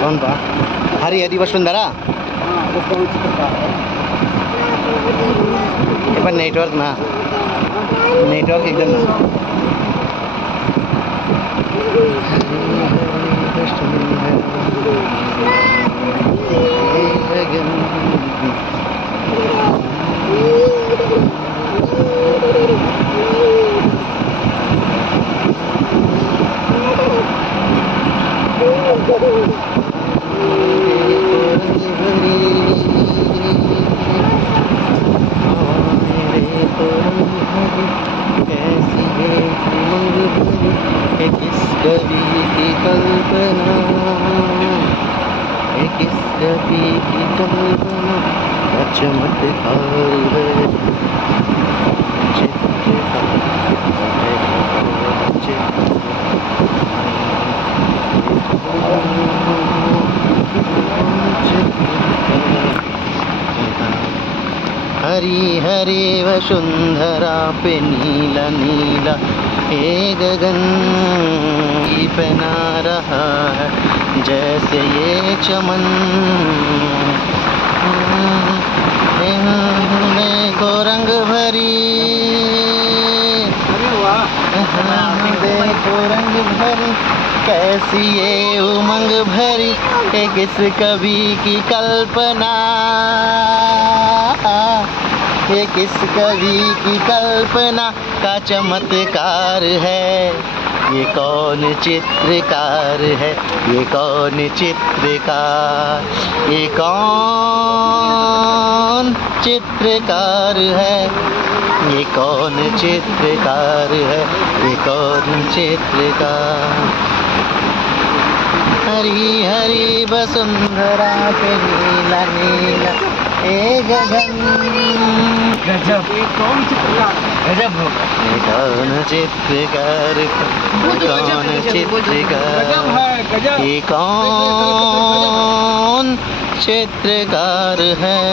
कौन बा हरी हरी वसुंधरा पर नेटवर्क ना नेटवर्क एकदम किस कवि की कल्पना किस कवि की कल्पना का चमत्कार है हरी हरी वसुंधरा पे नीला नीला ये गगन की पहना रहा है जैसे ये चमन देखो रंग भरी देखो रंग भरी कैसी ये उमंग भरी ये किस कवि की कल्पना ये किस कवि की कल्पना का चमत्कार है ये कौन चित्रकार है ये कौन चित्रकार ये कौन चित्रकार है ये कौन चित्रकार है ये कौन चित्रकार हरी हरी वसुंधरा पे नीला नीला ए गगन गजब ये कौन चित्रकार गजब होगा ये कौन चित्रकार कौन चित्रकार ये कौन चित्रकार है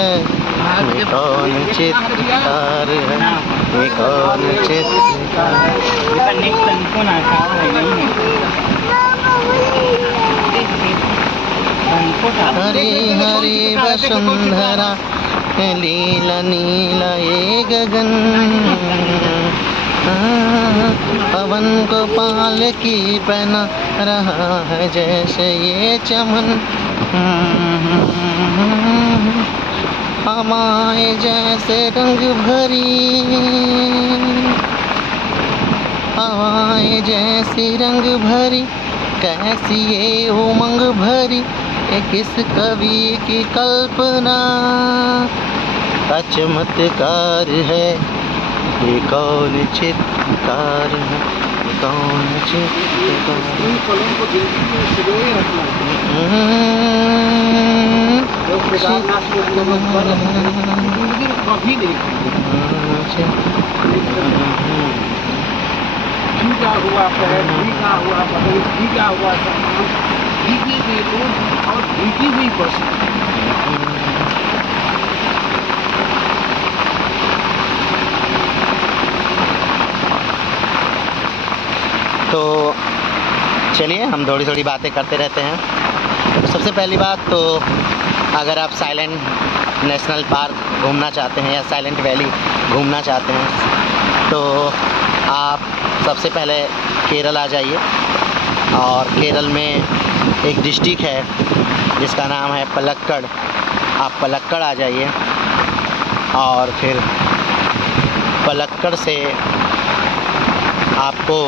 ये कौन चित्रकार है ये कौन चित्रकार हरी हरी वसुंधरा नीला नीला ये गगन पवन को पाल की पहना रहा है जैसे ये चमन हवाएं जैसे रंग भरी हवाएं जैसी रंग भरी कैसी ये उमंग भरी ये किस कवि की कल्पना का चमत्कार है ये कौन चित्रकार है ये कौन चित्रकार भीगा हुआ पैर भीगा हुआ बदन भीगा हुआ सामान भीगी हुई रोड और भीगी हुई बस तो चलिए हम थोड़ी थोड़ी बातें करते रहते हैं। तो सबसे पहली बात तो अगर आप साइलेंट नेशनल पार्क घूमना चाहते हैं या साइलेंट वैली घूमना चाहते हैं तो आप सबसे पहले केरल आ जाइए और केरल में एक डिस्ट्रिक्ट है जिसका नाम है पलक्कड़। आप पलक्कड़ आ जाइए और फिर पलक्कड़ से आपको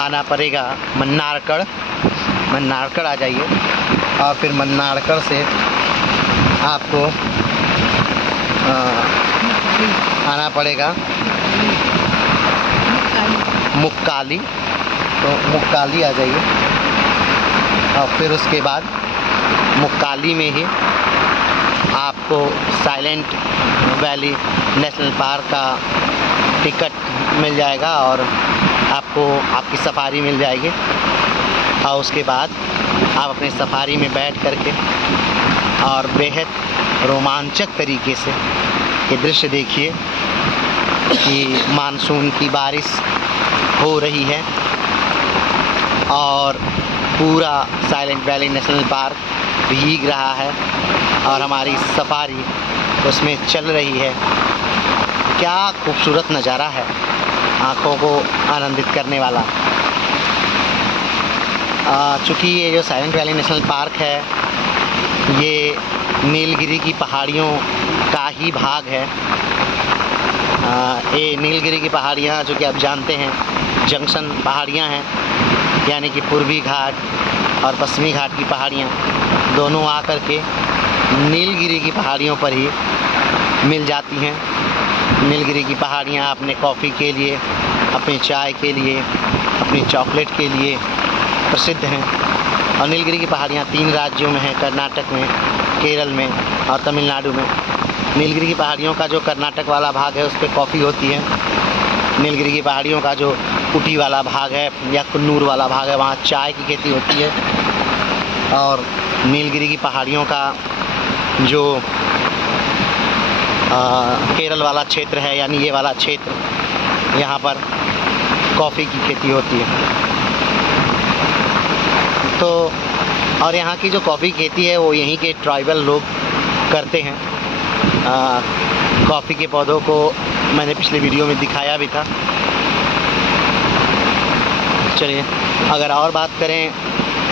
आना पड़ेगा मन्नारगढ़। मन्नारगढ़ आ जाइए और फिर मन्नारगढ़ से आपको आना पड़ेगा मुक्काली। तो मुक्काली आ जाइए और फिर उसके बाद मुक्काली में ही आपको साइलेंट वैली नेशनल पार्क का टिकट मिल जाएगा और आपको आपकी सफारी मिल जाएगी। और उसके बाद आप अपनी सफारी में बैठ करके और बेहद रोमांचक तरीके से ये दृश्य देखिए कि मानसून की बारिश हो रही है और पूरा साइलेंट वैली नेशनल पार्क भीग रहा है और हमारी सफारी उसमें चल रही है। क्या खूबसूरत नज़ारा है, आँखों को आनंदित करने वाला। चूँकि ये जो साइलेंट वैली नेशनल पार्क है ये नीलगिरी की पहाड़ियों का ही भाग है। ये नीलगिरी की पहाड़ियाँ जो कि आप जानते हैं जंक्शन पहाड़ियाँ हैं, यानी कि पूर्वी घाट और पश्चिमी घाट की पहाड़ियाँ दोनों आकर के नीलगिरी की पहाड़ियों पर ही मिल जाती हैं। नीलगिरी की पहाड़ियाँ अपने कॉफ़ी के लिए, अपनी चाय के लिए, अपनी चॉकलेट के लिए प्रसिद्ध हैं। और नीलगिरी की पहाड़ियाँ 3 राज्यों में हैं, कर्नाटक में, केरल में और तमिलनाडु में। नीलगिरी की पहाड़ियों का जो कर्नाटक वाला भाग है उस पर कॉफ़ी होती है। नीलगिरी की पहाड़ियों का जो ऊटी वाला भाग है या कुन्नूर वाला भाग है वहाँ चाय की खेती होती है। और नीलगिरी की पहाड़ियों का जो केरल वाला क्षेत्र है, यानी ये वाला क्षेत्र, यहाँ पर कॉफ़ी की खेती होती है। तो और यहाँ की जो कॉफ़ी खेती है वो यहीं के ट्राइबल लोग करते हैं। कॉफ़ी के पौधों को मैंने पिछले वीडियो में दिखाया भी था। चलिए अगर और बात करें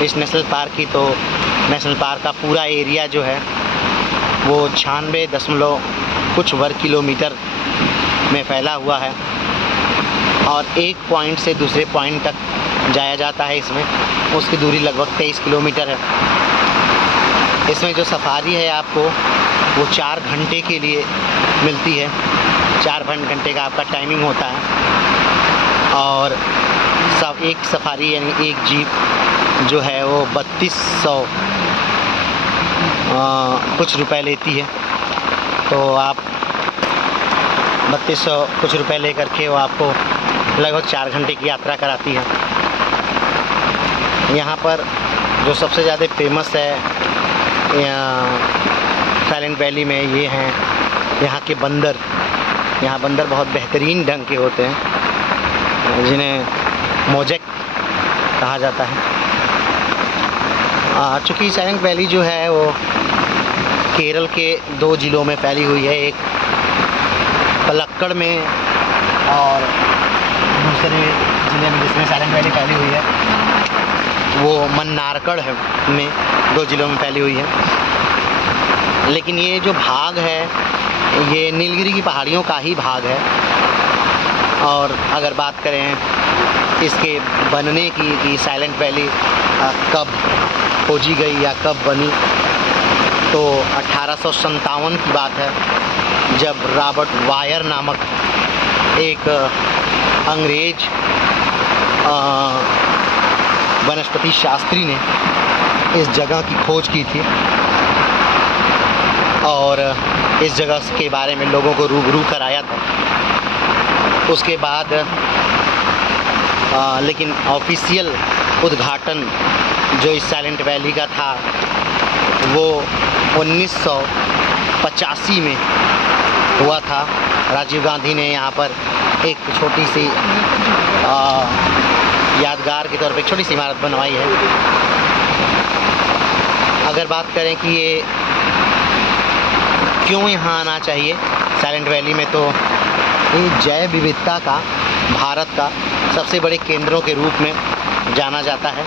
इस नेशनल पार्क की, तो नेशनल पार्क का पूरा एरिया जो है वो 96 कुछ वर्ग किलोमीटर में फैला हुआ है और एक पॉइंट से दूसरे पॉइंट तक जाया जाता है। इसमें उसकी दूरी लगभग 23 किलोमीटर है। इसमें जो सफारी है आपको वो 4 घंटे के लिए मिलती है। 4 घंटे का आपका टाइमिंग होता है और सब एक सफारी यानी एक जीप जो है वो 3200 कुछ रुपए लेती है। तो आप 3200 कुछ रुपए ले करके वो आपको लगभग 4 घंटे की यात्रा कराती है। यहाँ पर जो सबसे ज़्यादा फेमस है साइलेंट वैली में ये हैं यहाँ के बंदर। यहाँ बंदर बहुत बेहतरीन ढंग के होते हैं जिन्हें मोजेक कहा जाता है। चूँकि साइलेंट वैली जो है वो केरल के 2 ज़िलों में फैली हुई है, एक पलक्कड़ में और दूसरे ज़िले में जिसमें साइलेंट वैली फैली हुई है वो मन्नारगढ़ है में 2 ज़िलों में फैली हुई है। लेकिन ये जो भाग है ये नीलगिरी की पहाड़ियों का ही भाग है। और अगर बात करें इसके बनने की कि साइलेंट वैली कब खोजी गई या कब बनी, तो 1857 की बात है जब रॉबर्ट वायर नामक एक अंग्रेज वनस्पति शास्त्री ने इस जगह की खोज की थी और इस जगह के बारे में लोगों को रूबरू कराया था। उसके बाद लेकिन ऑफिशियल उद्घाटन जो इस साइलेंट वैली का था वो 1985 में हुआ था। राजीव गांधी ने यहाँ पर एक छोटी सी यादगार के तौर पे एक छोटी सी इमारत बनवाई है। अगर बात करें कि ये क्यों यहाँ आना चाहिए साइलेंट वैली में, तो ये जैव विविधता का भारत का सबसे बड़े केंद्रों के रूप में जाना जाता है।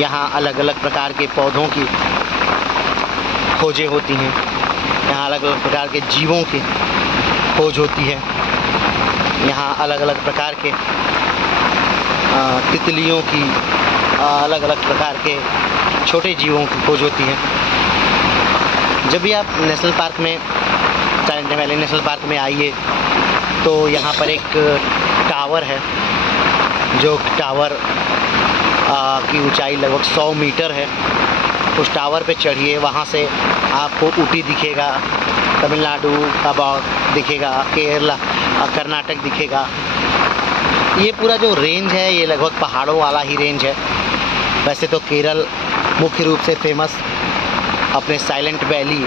यहाँ अलग अलग प्रकार के पौधों की खोजें होती हैं, यहाँ अलग अलग प्रकार के जीवों की खोज होती है, यहाँ अलग अलग प्रकार के तितलियों की, अलग अलग प्रकार के छोटे जीवों की खोज होती है। जब भी आप नेशनल पार्क में, साइलेंट वैली नेशनल पार्क में आइए तो यहाँ पर एक टावर है जो टावर की ऊंचाई लगभग 100 मीटर है। उस टावर पे चढ़िए, वहाँ से आपको ऊटी दिखेगा, तमिलनाडु का भाग दिखेगा, केरला कर्नाटक दिखेगा। ये पूरा जो रेंज है ये लगभग पहाड़ों वाला ही रेंज है। वैसे तो केरल मुख्य रूप से फेमस अपने साइलेंट वैली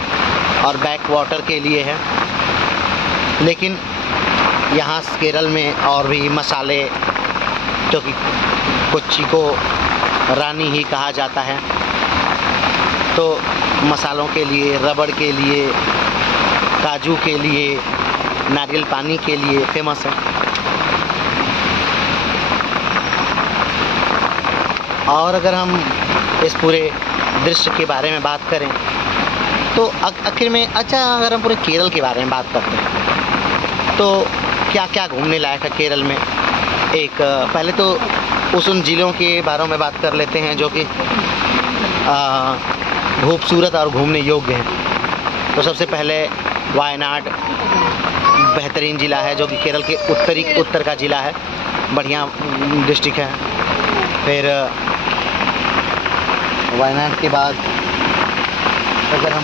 और बैक वाटर के लिए है। लेकिन यहाँ केरल में और भी मसाले, क्योंकि कोच्चि को रानी ही कहा जाता है, तो मसालों के लिए, रबड़ के लिए, काजू के लिए, नारियल पानी के लिए फेमस है। और अगर हम इस पूरे दृश्य के बारे में बात करें तो आखिर में अगर हम पूरे केरल के बारे में बात करते हैं तो क्या क्या घूमने लायक है केरल में। एक पहले तो उन ज़िलों के बारे में बात कर लेते हैं जो कि खूबसूरत और घूमने योग्य हैं। तो सबसे पहले वायनाड बेहतरीन ज़िला है, जो कि केरल के उत्तर का ज़िला है, बढ़िया डिस्ट्रिक्ट है। फिर वायनाड के बाद अगर हम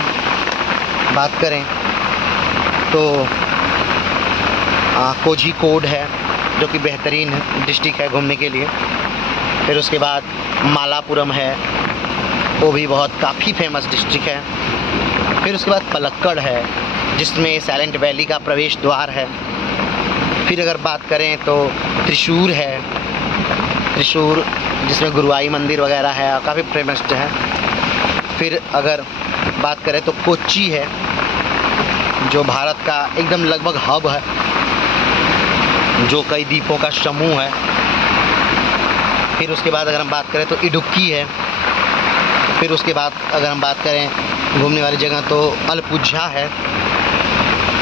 बात करें तो कोझिकोड है, जो कि बेहतरीन डिस्ट्रिक्ट है घूमने के लिए। फिर उसके बाद मालापुरम है, वो भी काफ़ी फेमस डिस्ट्रिक्ट है। फिर उसके बाद पलक्कड़ है, जिसमें साइलेंट वैली का प्रवेश द्वार है। फिर अगर बात करें तो त्रिशूर है, त्रिशूर जिसमें गुरुवाई मंदिर वगैरह है, काफ़ी फेमस है। फिर अगर बात करें तो कोच्चि है, जो भारत का एकदम लगभग हब है, जो कई द्वीपों का समूह है। फिर उसके बाद अगर हम बात करें तो इडुक्की है। फिर उसके बाद अगर हम बात करें घूमने वाली जगह तो अलपुझा है।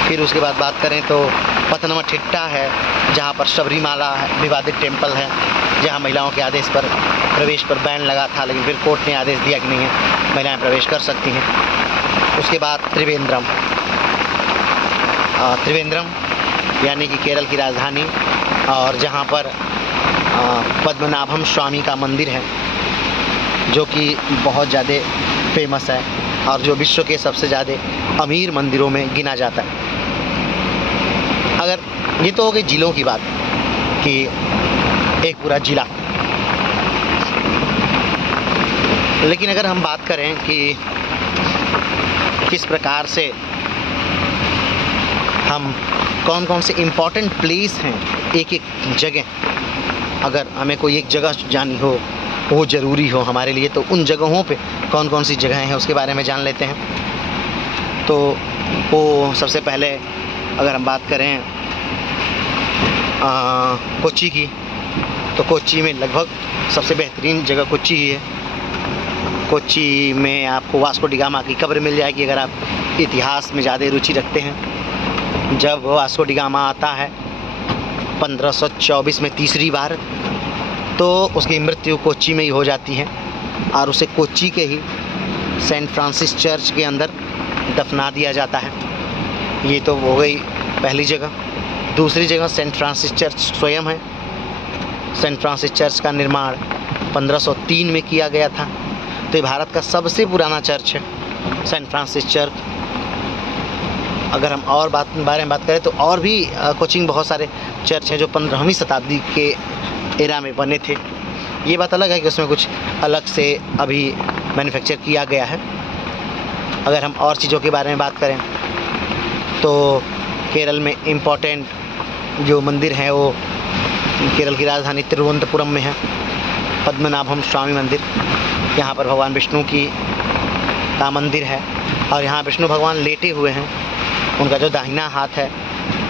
फिर उसके बाद बात करें तो पथनमथिट्टा है, जहाँ पर सबरीमाला विवादित टेम्पल है, जहाँ महिलाओं के आदेश पर प्रवेश पर बैन लगा था, लेकिन फिर कोर्ट ने आदेश दिया कि नहीं है, महिलाएं प्रवेश कर सकती हैं। उसके बाद त्रिवेंद्रम, त्रिवेंद्रम यानी कि केरल की राजधानी, और जहाँ पर पद्मनाभम स्वामी का मंदिर है, जो कि बहुत ज़्यादा फेमस है और जो विश्व के सबसे ज़्यादा अमीर मंदिरों में गिना जाता है। अगर ये तो हो गई ज़िलों की बात कि एक पूरा ज़िला, लेकिन अगर हम बात करें कि किस प्रकार से हम कौन कौन से इम्पोर्टेंट प्लेस हैं एक एक जगह, अगर हमें कोई एक जगह जानी हो, वो ज़रूरी हो हमारे लिए, तो उन जगहों पे कौन कौन सी जगहें हैं उसके बारे में जान लेते हैं। तो वो सबसे पहले अगर हम बात करें कोच्चि की, तो कोच्चि में लगभग सबसे बेहतरीन जगह कोच्चि ही है। कोच्चि में आपको वास्को डी गामा की कब्र मिल जाएगी, अगर आप इतिहास में ज़्यादा रुचि रखते हैं। जब वास्को डी गामा आता है 1524 में तीसरी बार, तो उसकी मृत्यु कोच्चि में ही हो जाती है और उसे कोच्चि के ही सेंट फ्रांसिस चर्च के अंदर दफना दिया जाता है। ये तो हो गई पहली जगह। दूसरी जगह सेंट फ्रांसिस चर्च स्वयं है। सेंट फ्रांसिस चर्च का निर्माण 1503 में किया गया था, तो ये भारत का सबसे पुराना चर्च है सेंट फ्रांसिस चर्च। अगर हम और बारे में बात करें तो और भी कोच्चि बहुत सारे चर्च हैं जो 15वीं शताब्दी के एरा में बने थे। ये बात अलग है कि उसमें कुछ अलग से अभी मैन्युफैक्चर किया गया है। अगर हम और चीज़ों के बारे में बात करें तो केरल में इम्पोर्टेंट जो मंदिर हैं वो केरल की राजधानी तिरुवनंतपुरम में है, पद्मनाभम स्वामी मंदिर। यहाँ पर भगवान विष्णु का मंदिर है और यहाँ विष्णु भगवान लेटे हुए हैं। उनका जो दाहिना हाथ है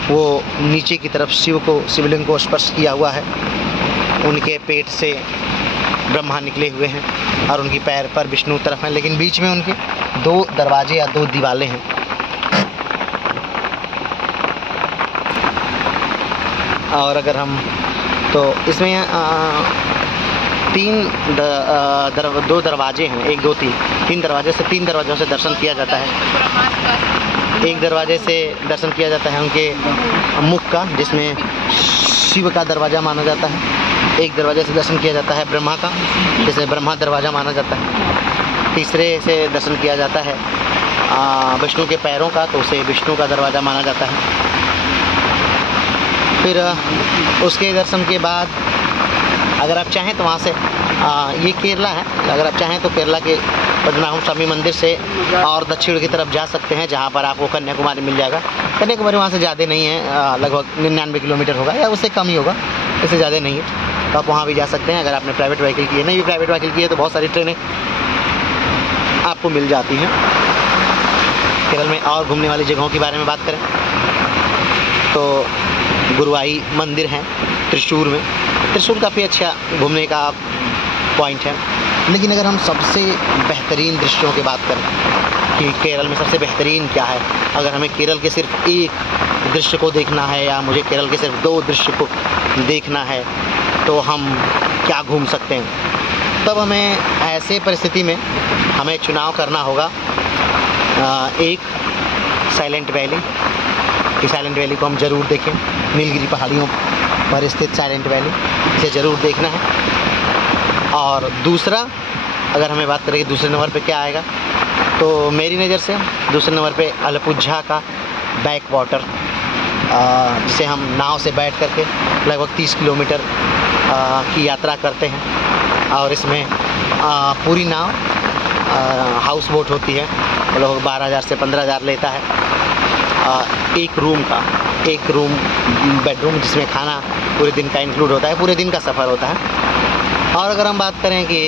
वो नीचे की तरफ शिवलिंग को स्पर्श किया हुआ है। उनके पेट से ब्रह्मा निकले हुए हैं और उनकी पैर पर विष्णु तरफ हैं, लेकिन बीच में उनके 2 दरवाजे या 2 दीवारें हैं। और अगर हम तो इसमें 2 दरवाजे हैं, 1 2 3 दरवाजे से 3 दरवाजों से दर्शन किया जाता है। एक दरवाजे से दर्शन किया जाता है उनके मुख का, जिसमें शिव का दरवाज़ा माना जाता है। एक दरवाजे से दर्शन किया जाता है ब्रह्मा का, जिसे ब्रह्मा दरवाज़ा माना जाता है। तीसरे से दर्शन किया जाता है विष्णु के पैरों का, तो उसे विष्णु का दरवाज़ा माना जाता है। फिर उसके दर्शन के बाद अगर आप चाहें तो वहाँ से ये केरला है, अगर आप चाहें तो केरला के पद्मनाभ स्वामी मंदिर से और दक्षिण की तरफ जा सकते हैं, जहाँ पर आपको कन्याकुमारी मिल जाएगा। कन्याकुमारी वहाँ से ज़्यादा नहीं है, लगभग 99 किलोमीटर होगा या उससे कम ही होगा, इससे ज़्यादा नहीं है। तो आप वहाँ भी जा सकते हैं अगर आपने प्राइवेट व्हीकल की है। नहीं भी प्राइवेट व्हीकल की है तो बहुत सारी ट्रेनें आपको मिल जाती हैं। केरल में और घूमने वाली जगहों के बारे में बात करें तो गुरुवाई मंदिर है त्रिशूर में। त्रिशूर काफ़ी अच्छा घूमने का पॉइंट है। लेकिन अगर हम सबसे बेहतरीन दृश्यों की बात करें कि केरल में सबसे बेहतरीन क्या है, अगर हमें केरल के सिर्फ एक दृश्य को देखना है या मुझे केरल के सिर्फ 2 दृश्य को देखना है तो हम क्या घूम सकते हैं, तब हमें ऐसे परिस्थिति में हमें चुनाव करना होगा। एक साइलेंट वैली, कि साइलेंट वैली को हम ज़रूर देखें। नीलगिरी पहाड़ियों पर स्थित साइलेंट वैली, इसे ज़रूर देखना है। और दूसरा, अगर हमें बात करें कि दूसरे नंबर पे क्या आएगा, तो मेरी नज़र से दूसरे नंबर पे अलपुझा का बैक वाटर, जिसे हम नाव से बैठ करके लगभग 30 किलोमीटर की यात्रा करते हैं। और इसमें पूरी नाव हाउस बोट होती है, लगभग 12,000 से 15,000 लेता है एक रूम का, एक रूम बेडरूम जिसमें खाना पूरे दिन का इंक्लूड होता है, पूरे दिन का सफ़र होता है। और अगर हम बात करें कि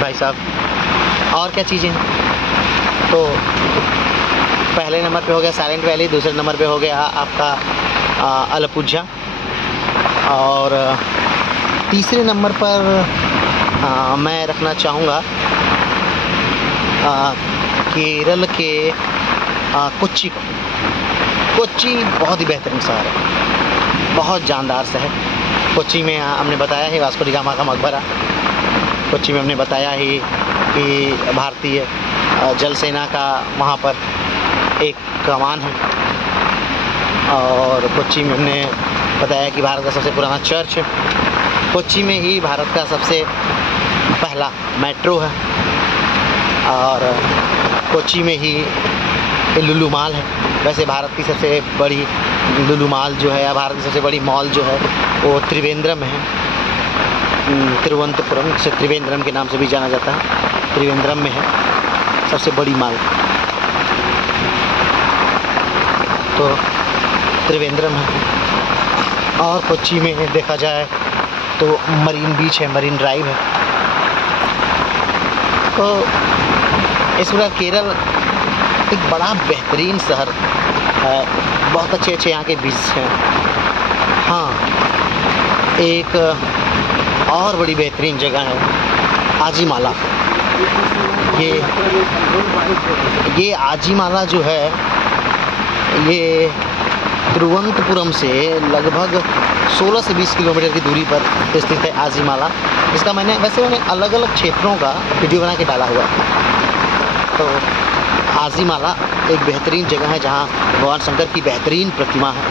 भाई साहब और क्या चीज़ें हैं, तो पहले नंबर पे हो गया साइलेंट वैली, दूसरे नंबर पे हो गया आपका अलपुझा, और तीसरे नंबर पर मैं रखना चाहूँगा केरल के कोच्चि को। कोच्चि बहुत ही बेहतरीन शहर है, बहुत जानदार शहर। कोच्चि में हमने बताया ही वास्को डी गामा का मकबरा, कोच्चि में हमने बताया ही कि भारतीय जल सेना का वहाँ पर एक कमान है, और कोच्चि में हमने बताया कि भारत का सबसे पुराना चर्च है। कोच्चि में ही भारत का सबसे पहला मेट्रो है, और कोच्चि में ही लुलु मॉल है। वैसे भारत की सबसे बड़ी लुलु मॉल जो है, या भारत की सबसे बड़ी मॉल जो है वो त्रिवेंद्रम है, तिरुवनंतपुरम से त्रिवेंद्रम के नाम से भी जाना जाता है। त्रिवेंद्रम में है सबसे बड़ी मॉल, तो त्रिवेंद्रम है। और कोच्चि में देखा जाए तो मरीन बीच है, मरीन ड्राइव है। तो इस प्रकार केरल एक बड़ा बेहतरीन शहर है, बहुत अच्छे अच्छे यहाँ के बीच हैं। हाँ, एक और बड़ी बेहतरीन जगह है आजीमाला। ये आजीमाला जो है ये तिरुवनंतपुरम से लगभग 16 से 20 किलोमीटर की दूरी पर स्थित है आजीमाला। इसका मैंने अलग अलग क्षेत्रों का वीडियो बना के डाला हुआ है। तो आजीमाला एक बेहतरीन जगह है जहाँ भगवान शंकर की बेहतरीन प्रतिमा है,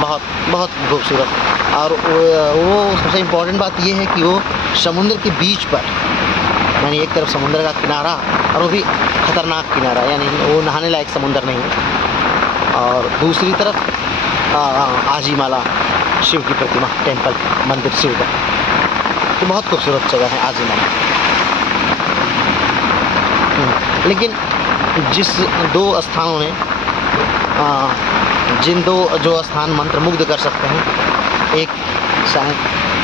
बहुत बहुत खूबसूरत। और वो सबसे इम्पोर्टेंट बात ये है कि वो समुद्र के बीच पर, यानी एक तरफ समुद्र का किनारा और वो भी खतरनाक किनारा, यानी वो नहाने लायक समुद्र नहीं है, और दूसरी तरफ आजीमाला शिव की प्रतिमा, टेम्पल, मंदिर शिव का। तो बहुत खूबसूरत जगह है आजीमाला। लेकिन जिस 2 स्थानों ने जिन 2 जो स्थान मंत्रमुग्ध कर सकते हैं, एक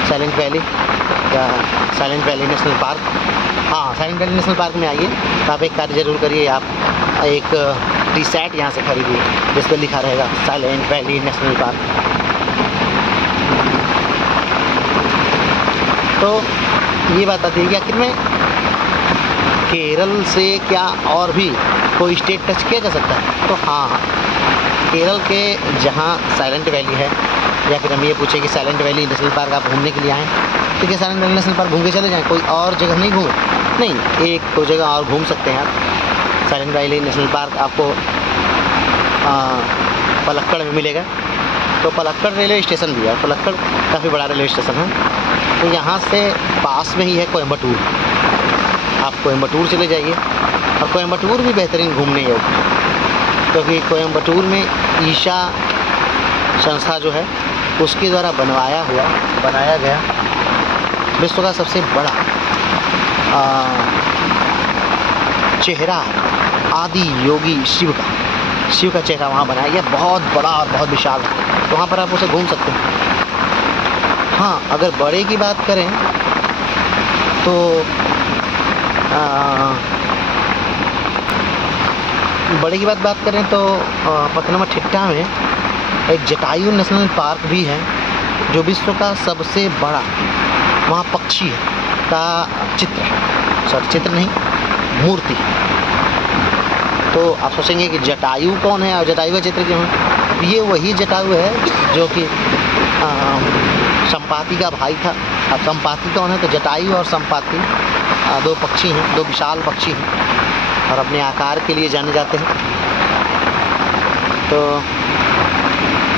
साइलेंट वैली या साइलेंट वैली नेशनल पार्क। हाँ, साइलेंट वैली नेशनल पार्क में आइए तो आप एक कार्य ज़रूर करिए, आप एक टी शर्ट यहाँ से खरीदिए जिस पर लिखा रहेगा साइलेंट वैली नेशनल पार्क। तो ये बात आती है कि आखिर में केरल से क्या और भी कोई स्टेट टच किया जा सकता है? तो हाँ, केरल के जहाँ साइलेंट वैली है, या फिर हम ये पूछें कि साइलेंट वैली नेशनल पार्क आप घूमने के लिए आएँ तो क्या साइलेंट वैली नेशनल पार्क घूम के चले जाएँ, कोई और जगह नहीं घूमें? नहीं, एक दो जगह और घूम सकते हैं आप। साइलेंट वैली नेशनल पार्क आपको पलक्कड़ में मिलेगा। तो पलक्कड़ रेलवे स्टेशन भी है, पलक्कड़ काफ़ी बड़ा रेलवे स्टेशन है। तो यहाँ से पास में ही है कोयम्बटूर, आप कोयम्बटूर चले जाइए। और कोयम्बटूर भी बेहतरीन घूमने योग्य, क्योंकि कोयम्बटूर में ईशा संस्था जो है उसके द्वारा बनाया गया विश्व का सबसे बड़ा चेहरा है आदि योगी शिव का चेहरा वहाँ बनाया गया, बहुत बड़ा और बहुत विशाल है। तो वहाँ पर आप उसे घूम सकते हैं। हाँ, अगर बड़े की बात करें तो पथनमथिट्टा में एक जटायु नेशनल पार्क भी है, जो विश्व का सबसे बड़ा वहाँ पक्षी का चित्र है, सॉरी चित्र नहीं, मूर्ति। तो आप सोचेंगे कि जटायु कौन है और जटायु का चित्र क्यों है? ये वही जटायु है जो कि संपाति का भाई था। अब संपाति कौन है? तो जटायु और संपाति दो पक्षी हैं, दो विशाल पक्षी हैं और अपने आकार के लिए जाने जाते हैं। तो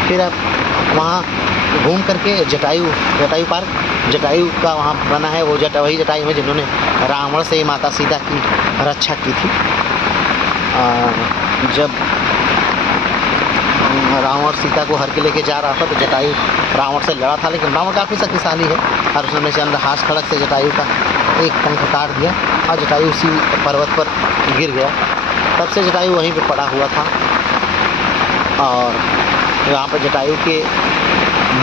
फिर आप वहाँ घूम करके जटायु पार्क, जटायु का वहाँ बना है, वो वही जटायु है जिन्होंने रावण से माता सीता की रक्षा की थी। जब रावण सीता को हर के लेके जा रहा था तो जटायु रावण से लड़ा था, लेकिन रावण काफ़ी शक्तिशाली है और उसने चंद्रहास खड़ग से जटायु का एक पंख काट दिया और जटायु उसी पर्वत पर गिर गया। तब से जटायु वहीं पे पड़ा हुआ था और यहाँ पर जटायु के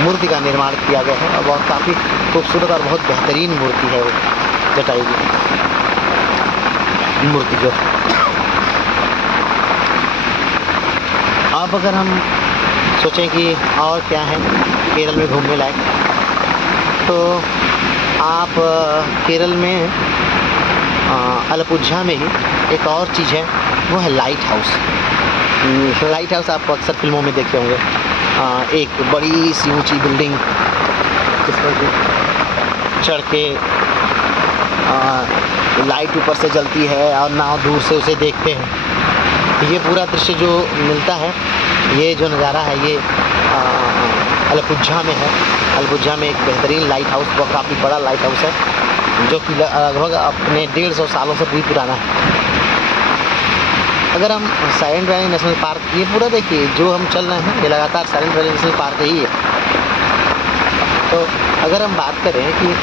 मूर्ति का निर्माण किया गया है और बहुत काफ़ी खूबसूरत और बहुत बेहतरीन मूर्ति है वो जटायु की मूर्ति जो। अब अगर हम सोचें कि और क्या है केरल में घूमने लायक, तो आप केरल में अलपुझा में ही एक और चीज़ है, वो है लाइट हाउस। लाइट हाउस आप अक्सर फिल्मों में देखे होंगे, एक बड़ी सी ऊंची बिल्डिंग जिस पर चढ़ के लाइट ऊपर से जलती है और नाव दूर से उसे देखते हैं। ये पूरा दृश्य जो मिलता है, ये जो नज़ारा है, ये अलपुझा में है। अलपुझा में एक बेहतरीन लाइट हाउस, वो काफ़ी बड़ा लाइट हाउस है जो कि लगभग अपने 150 सालों से भी पुराना है। अगर हम साइलेंट वैली नेशनल पार्क, ये पूरा देखिए जो हम चल रहे हैं, ये लगातार साइलेंट वैली नेशनल पार्क ही है। तो अगर हम बात करें कि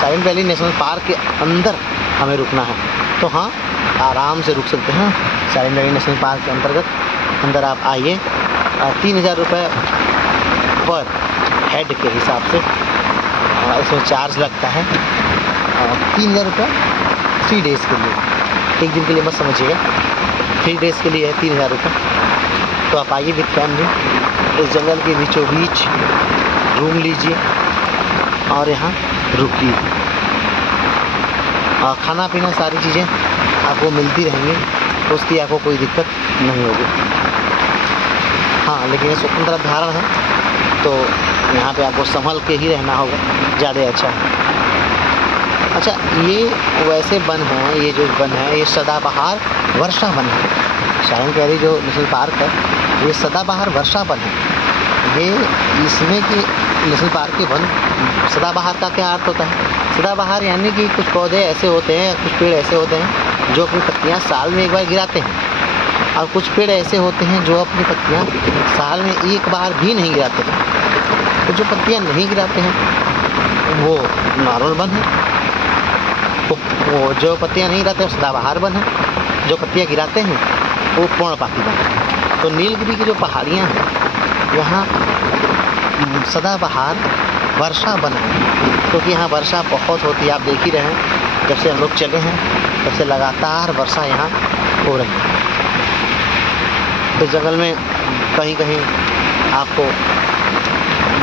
साइलेंट वैली नेशनल पार्क के अंदर हमें रुकना है, तो हाँ, आराम से रुक सकते हैं। साइलेंट वैली नेशनल पार्क के अंतर्गत अंदर आप आइए। 3000 रुपये पर हेड के हिसाब से इसमें चार्ज लगता है। 3000 रुपये 3 डेज़ के लिए, एक दिन के लिए मत समझिएगा, 3 डेज़ के लिए है 3000 रुपये। तो आप आइए विद फैमिली, इस जंगल के बीचों बीच रूम लीजिए और यहाँ रुकिए। खाना पीना सारी चीज़ें आपको मिलती रहेंगी, तो उसकी आपको कोई दिक्कत नहीं होगी। हाँ, लेकिन ये स्वतंत्र अभ्यारण्य है तो यहाँ पे आपको संभल के ही रहना होगा, ज़्यादा अच्छा है। अच्छा, ये वैसे वन है, ये जो वन है ये सदाबहार वर्षा वन है। साइलेंट वैली जो नेशनल पार्क है ये सदाबहार वर्षा वन है। ये इसमें कि नेशनल पार्क के वन, सदाबहार का क्या अर्थ होता है? सदाबहार यानी कि कुछ पौधे ऐसे होते हैं, कुछ पेड़ ऐसे होते हैं जो अपनी पत्तियां साल में एक बार गिराते हैं, और कुछ पेड़ ऐसे होते हैं जो अपनी पत्तियां साल में एक बार भी नहीं गिराते हैं। तो जो पत्तियां नहीं गिराते हैं वो नॉर्मल वन है, वो जो पत्तियां नहीं गिराते हैं सदाबहार वन है, जो पत्तियां गिराते हैं वो पर्णपाती वन है। तो नीलगिरी की जो पहाड़ियाँ हैं यहाँ सदाबहार वर्षा वन है, क्योंकि यहाँ वर्षा बहुत होती है। आप देख ही रहे हैं, जब से हम लोग चले हैं तब से लगातार वर्षा यहाँ हो रही है। इस जंगल में कहीं कहीं आपको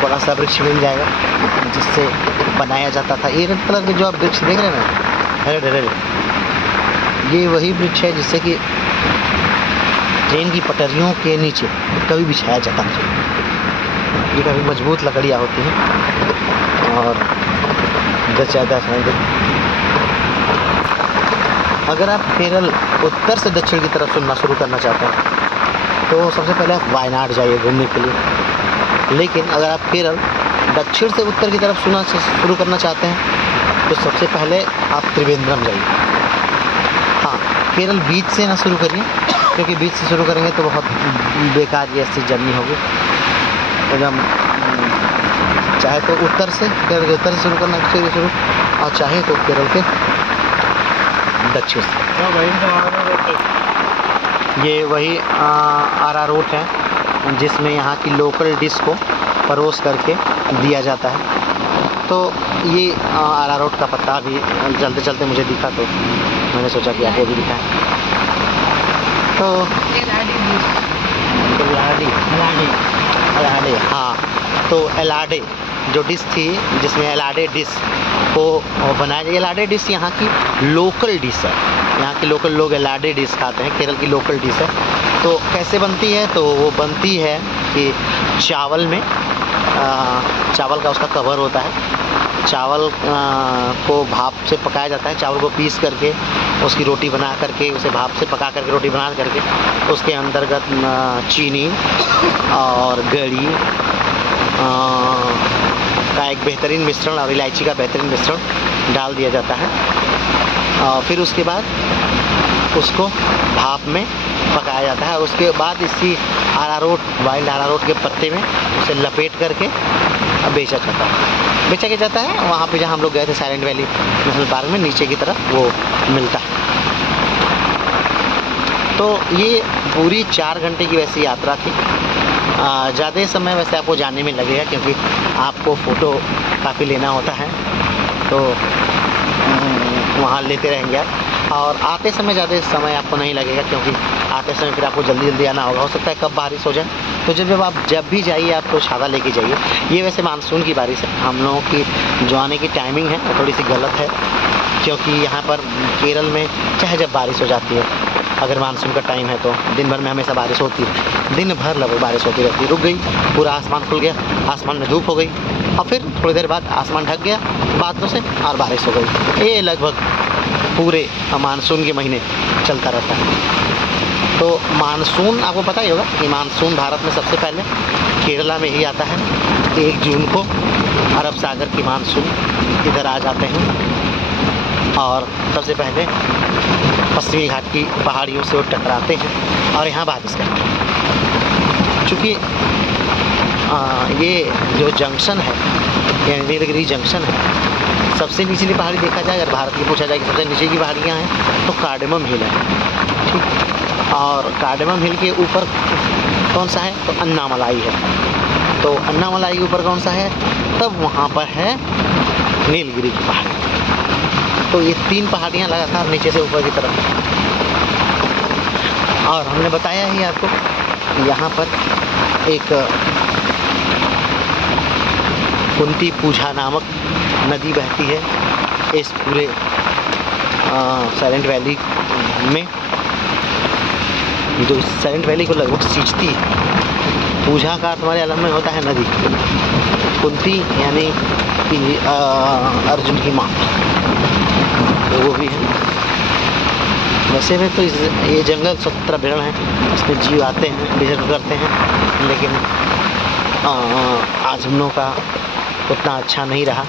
बड़ा सा वृक्ष मिल जाएगा जिससे बनाया जाता था। ये रेड कलर के जो आप वृक्ष देख रहे हैं ना, रेड, ये वही वृक्ष है जिससे कि ट्रेन की पटरियों के नीचे कभी बिछाया जाता था। ये काफ़ी मजबूत लकड़ियाँ होती हैं और जचाता है। अगर आप केरल उत्तर से दक्षिण की तरफ सुनना शुरू करना चाहते हैं तो सबसे पहले आप वायनाड जाइए घूमने के लिए। लेकिन अगर आप केरल दक्षिण से उत्तर की तरफ सुनना शुरू करना चाहते हैं तो सबसे पहले आप त्रिवेंद्रम जाइए। हाँ, केरल बीच से ना शुरू करिए, क्योंकि बीच से शुरू करेंगे तो बहुत बेकार जैसी जर्नी होगी। एकदम चाहे तो उत्तर से, केरल के उत्तर से शुरू करना शुरू और चाहे तो केरल के अच्छे से। ये वही अरारोट है जिसमें यहाँ की लोकल डिश को परोस करके दिया जाता है। तो ये अरारोट का पत्ता भी चलते चलते मुझे दिखा, तो मैंने सोचा कि आपको भी दिखाएं। तो एलाडे, हाँ, तो एलाडे जो डिश थी जिसमें एलाडे डिश को बनाया जाए। एलाडे डिश यहाँ की लोकल डिश है, यहाँ के लोकल लोग एलाडे डिश खाते हैं, केरल की लोकल डिश है। तो कैसे बनती है? तो वो बनती है कि चावल में चावल का उसका कवर होता है, चावल को भाप से पकाया जाता है, चावल को पीस करके उसकी रोटी बना करके, उसे भाप से पका करके रोटी बना करके उसके अंतर्गत चीनी और गरी का एक बेहतरीन मिश्रण और इलायची का बेहतरीन मिश्रण डाल दिया जाता है। और फिर उसके बाद उसको भाप में पकाया जाता है और उसके बाद इसी अरारोट, वाइल्ड अरारोट के पत्ते में उसे लपेट करके बेचा जाता है वहाँ पे जहाँ हम लोग गए थे साइलेंट वैली नेशनल पार्क में, नीचे की तरफ वो मिलता है। तो ये पूरी 4 घंटे की वैसे यात्रा थी। ज़्यादा समय वैसे आपको जाने में लगेगा क्योंकि आपको फ़ोटो काफ़ी लेना होता है, तो वहाँ लेते रहेंगे आप। और आते समय ज़्यादा समय आपको नहीं लगेगा क्योंकि आते समय फिर आपको जल्दी जल्दी आना होगा, हो सकता है कब बारिश हो जाए। तो जब भी जाइए आप तो छाता लेके जाइए। ये वैसे मानसून की बारिश है, हम लोगों की जो आने की टाइमिंग है वो थोड़ी सी गलत है क्योंकि यहाँ पर केरल में चाहे जब बारिश हो जाती है, अगर मानसून का टाइम है तो दिन भर में हमेशा बारिश होती है, दिन भर लगभग बारिश होती रहती है। रुक गई, पूरा आसमान खुल गया, आसमान में धूप हो गई और फिर थोड़ी देर बाद आसमान ढक गया बादलों से और बारिश हो गई। ये लगभग पूरे मानसून के महीने चलता रहता है। तो मानसून आपको पता ही होगा कि मानसून भारत में सबसे पहले केरला में ही आता है। 1 जून को अरब सागर की मानसून इधर आ जाते हैं और सबसे पहले पश्चिमी घाट की पहाड़ियों से वो टकराते हैं और यहाँ बारिश करते हैं। चूँकि ये जो जंक्शन है, यानी नीलगिरी जंक्शन है, सबसे निचली पहाड़ी देखा जाए, अगर भारत की पूछा जाए कि सबसे नीचे की पहाड़ियाँ हैं तो कार्डेमम हिल है, ठीक। और कार्डेमम हिल के ऊपर कौन सा है? तो अन्नामलाई है। तो अन्नामलाई के ऊपर कौन सा है? तब वहाँ पर है नीलगिरी की पहाड़ी। तो ये 3 पहाड़ियाँ लगातार नीचे से ऊपर की तरफ। और हमने बताया ही आपको यहाँ पर एक कुंती पूजा नामक नदी बहती है इस पूरे साइलेंट वैली में, जो साइलेंट वैली को लगभग सींचती है। पूजा का हमारे अलग में होता है नदी, कुंती यानी कि अर्जुन की माँ, तो वो भी है। वैसे में तो ये जंगल स्वतंत्र विहरण है, इसमें जीव आते हैं, विचरण करते हैं, लेकिन आज हम लोगों का उतना अच्छा नहीं रहा।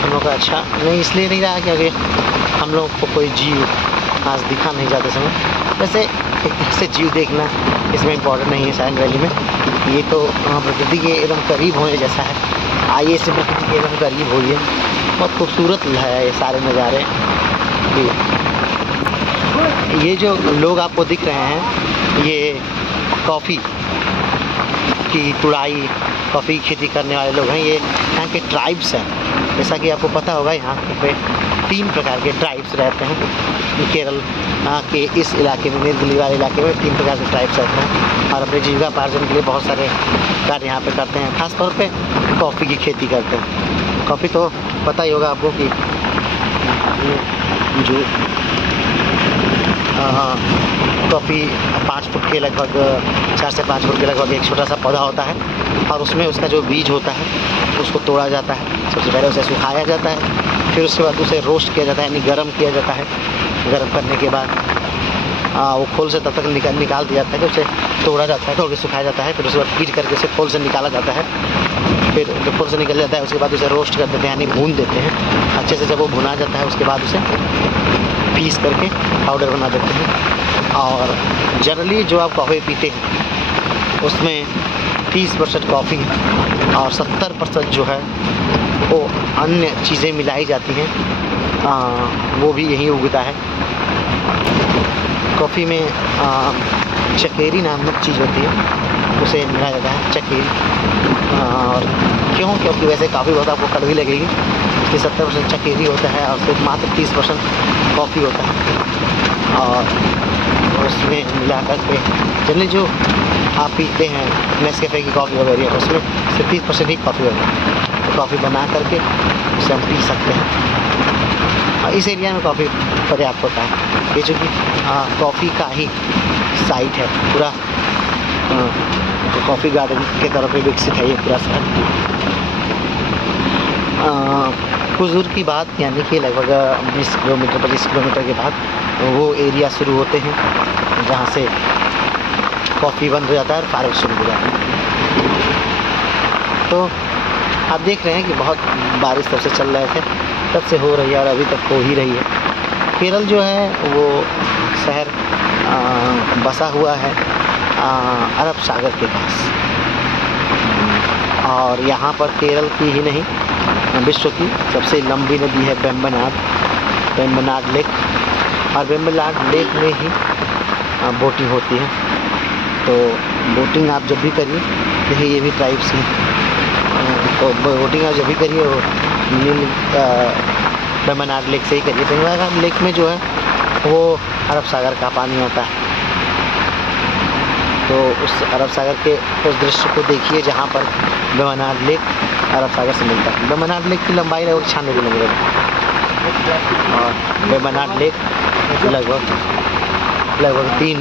हम लोग का अच्छा नहीं इसलिए नहीं रहा क्योंकि हम लोग को कोई जीव आज दिखा नहीं जाते समय। वैसे एक तरह से जीव देखना इसमें इम्पोर्टेंट नहीं है साइलेंट वैली में, ये तो प्रकृति के एकदम करीब होने जैसा है। आइए इससे प्रकृति के एकदम करीब होइए, बहुत खूबसूरत है ये सारे नज़ारे। ये जो लोग आपको दिख रहे हैं ये कॉफ़ी की तुड़ाई, कॉफ़ी की खेती करने वाले लोग हैं, ये यहाँ के ट्राइब्स हैं। जैसा कि आपको पता होगा यहाँ पे 3 प्रकार के ट्राइब्स रहते हैं केरल के इस इलाके में, नीलगिरी वाले इलाके में 3 प्रकार के ट्राइब्स रहते हैं और अपने जीविकापार्जन के लिए बहुत सारे कार्य यहाँ पे करते हैं। ख़ास तौर पे कॉफ़ी की खेती करते हैं। कॉफ़ी तो पता ही होगा आपको कि जो कॉफ़ी 5 फुट के लगभग 4 से 5 फुट के लगभग एक छोटा सा पौधा होता है और उसमें उसका जो बीज होता है उसको तोड़ा जाता है। सबसे पहले उसे सुखाया जाता है, फिर उसके बाद उसे रोस्ट किया जाता है, यानी गर्म किया जाता है। गर्म करने के बाद वो खोल से तब तक निकाल दिया जाता है कि उसे तोड़ा जाता है, तोड़ के सुखाया जाता है, फिर उसके बाद पीट करके उसे खोल से निकाला जाता है। फिर जब खोल से निकल जाता है उसके बाद उसे रोस्ट कर देते हैं, यानी भून देते हैं अच्छे से। जब वो भुना जाता है उसके बाद उसे पीस करके पाउडर बना देते हैं। और जनरली जो आप कॉफ़ी पीते हैं उसमें 30% कॉफ़ी और 70% जो है वो अन्य चीज़ें मिलाई जाती हैं, वो भी यहीं उगता है। कॉफ़ी में चकेरी नामक चीज़ होती है, उसे मिलाया जाता है चकेरी। और क्यों? क्योंकि वैसे काफ़ी बहुत आपको कड़वी लगेगी, इसलिए 70% चकेरी होता है और सिर्फ मात्र 30% कॉफ़ी होता है। और उसमें मिला करके जनरली जो आप पीते हैं नेस्कैफे की कॉफ़ी वगैरह, उसमें सिर्फ 30% ही कॉफ़ी होता है। तो कॉफ़ी बना करके उसे हम पी सकते हैं। और इस एरिया में कॉफ़ी पर्याप्त होता है। ये चूँकि कॉफ़ी का ही साइट है पूरा, तो कॉफ़ी गार्डन के तौर पे विकसित है ये पूरा शहर। कुछ दूर की बात, यानी कि लगभग 20 किलोमीटर 25 किलोमीटर के बाद वो एरिया शुरू होते हैं जहाँ से कॉफ़ी बंद हो जाता है और फॉरेस्ट शुरू हो जाता है। तो आप देख रहे हैं कि बहुत बारिश तब से चल रहे थे, तब से हो रही है और अभी तक हो ही रही है। केरल जो है वो शहर बसा हुआ है अरब सागर के पास, और यहाँ पर केरल की ही नहीं विश्व की सबसे लंबी नदी है वेम्बनाड लेक, और वेम्बनाड लेक में ही बोटिंग होती है। तो बोटिंग आप जब भी करिए, देखिए ये भी ट्राइब्स हैं, तो बोटिंग आप जब भी करिए वो वेम्बनाड लेक से ही करिए। वेम्बनाड लेक में जो है वो अरब सागर का पानी आता है, तो उस अरब सागर के उस दृश्य को देखिए जहाँ पर वेम्बनाड लेक अरब सागर से मिलता है। वेम्बनाड लेक की लंबाई लगभग 96 किलोमीटर है और वेम्बनाड लेक लगभग 3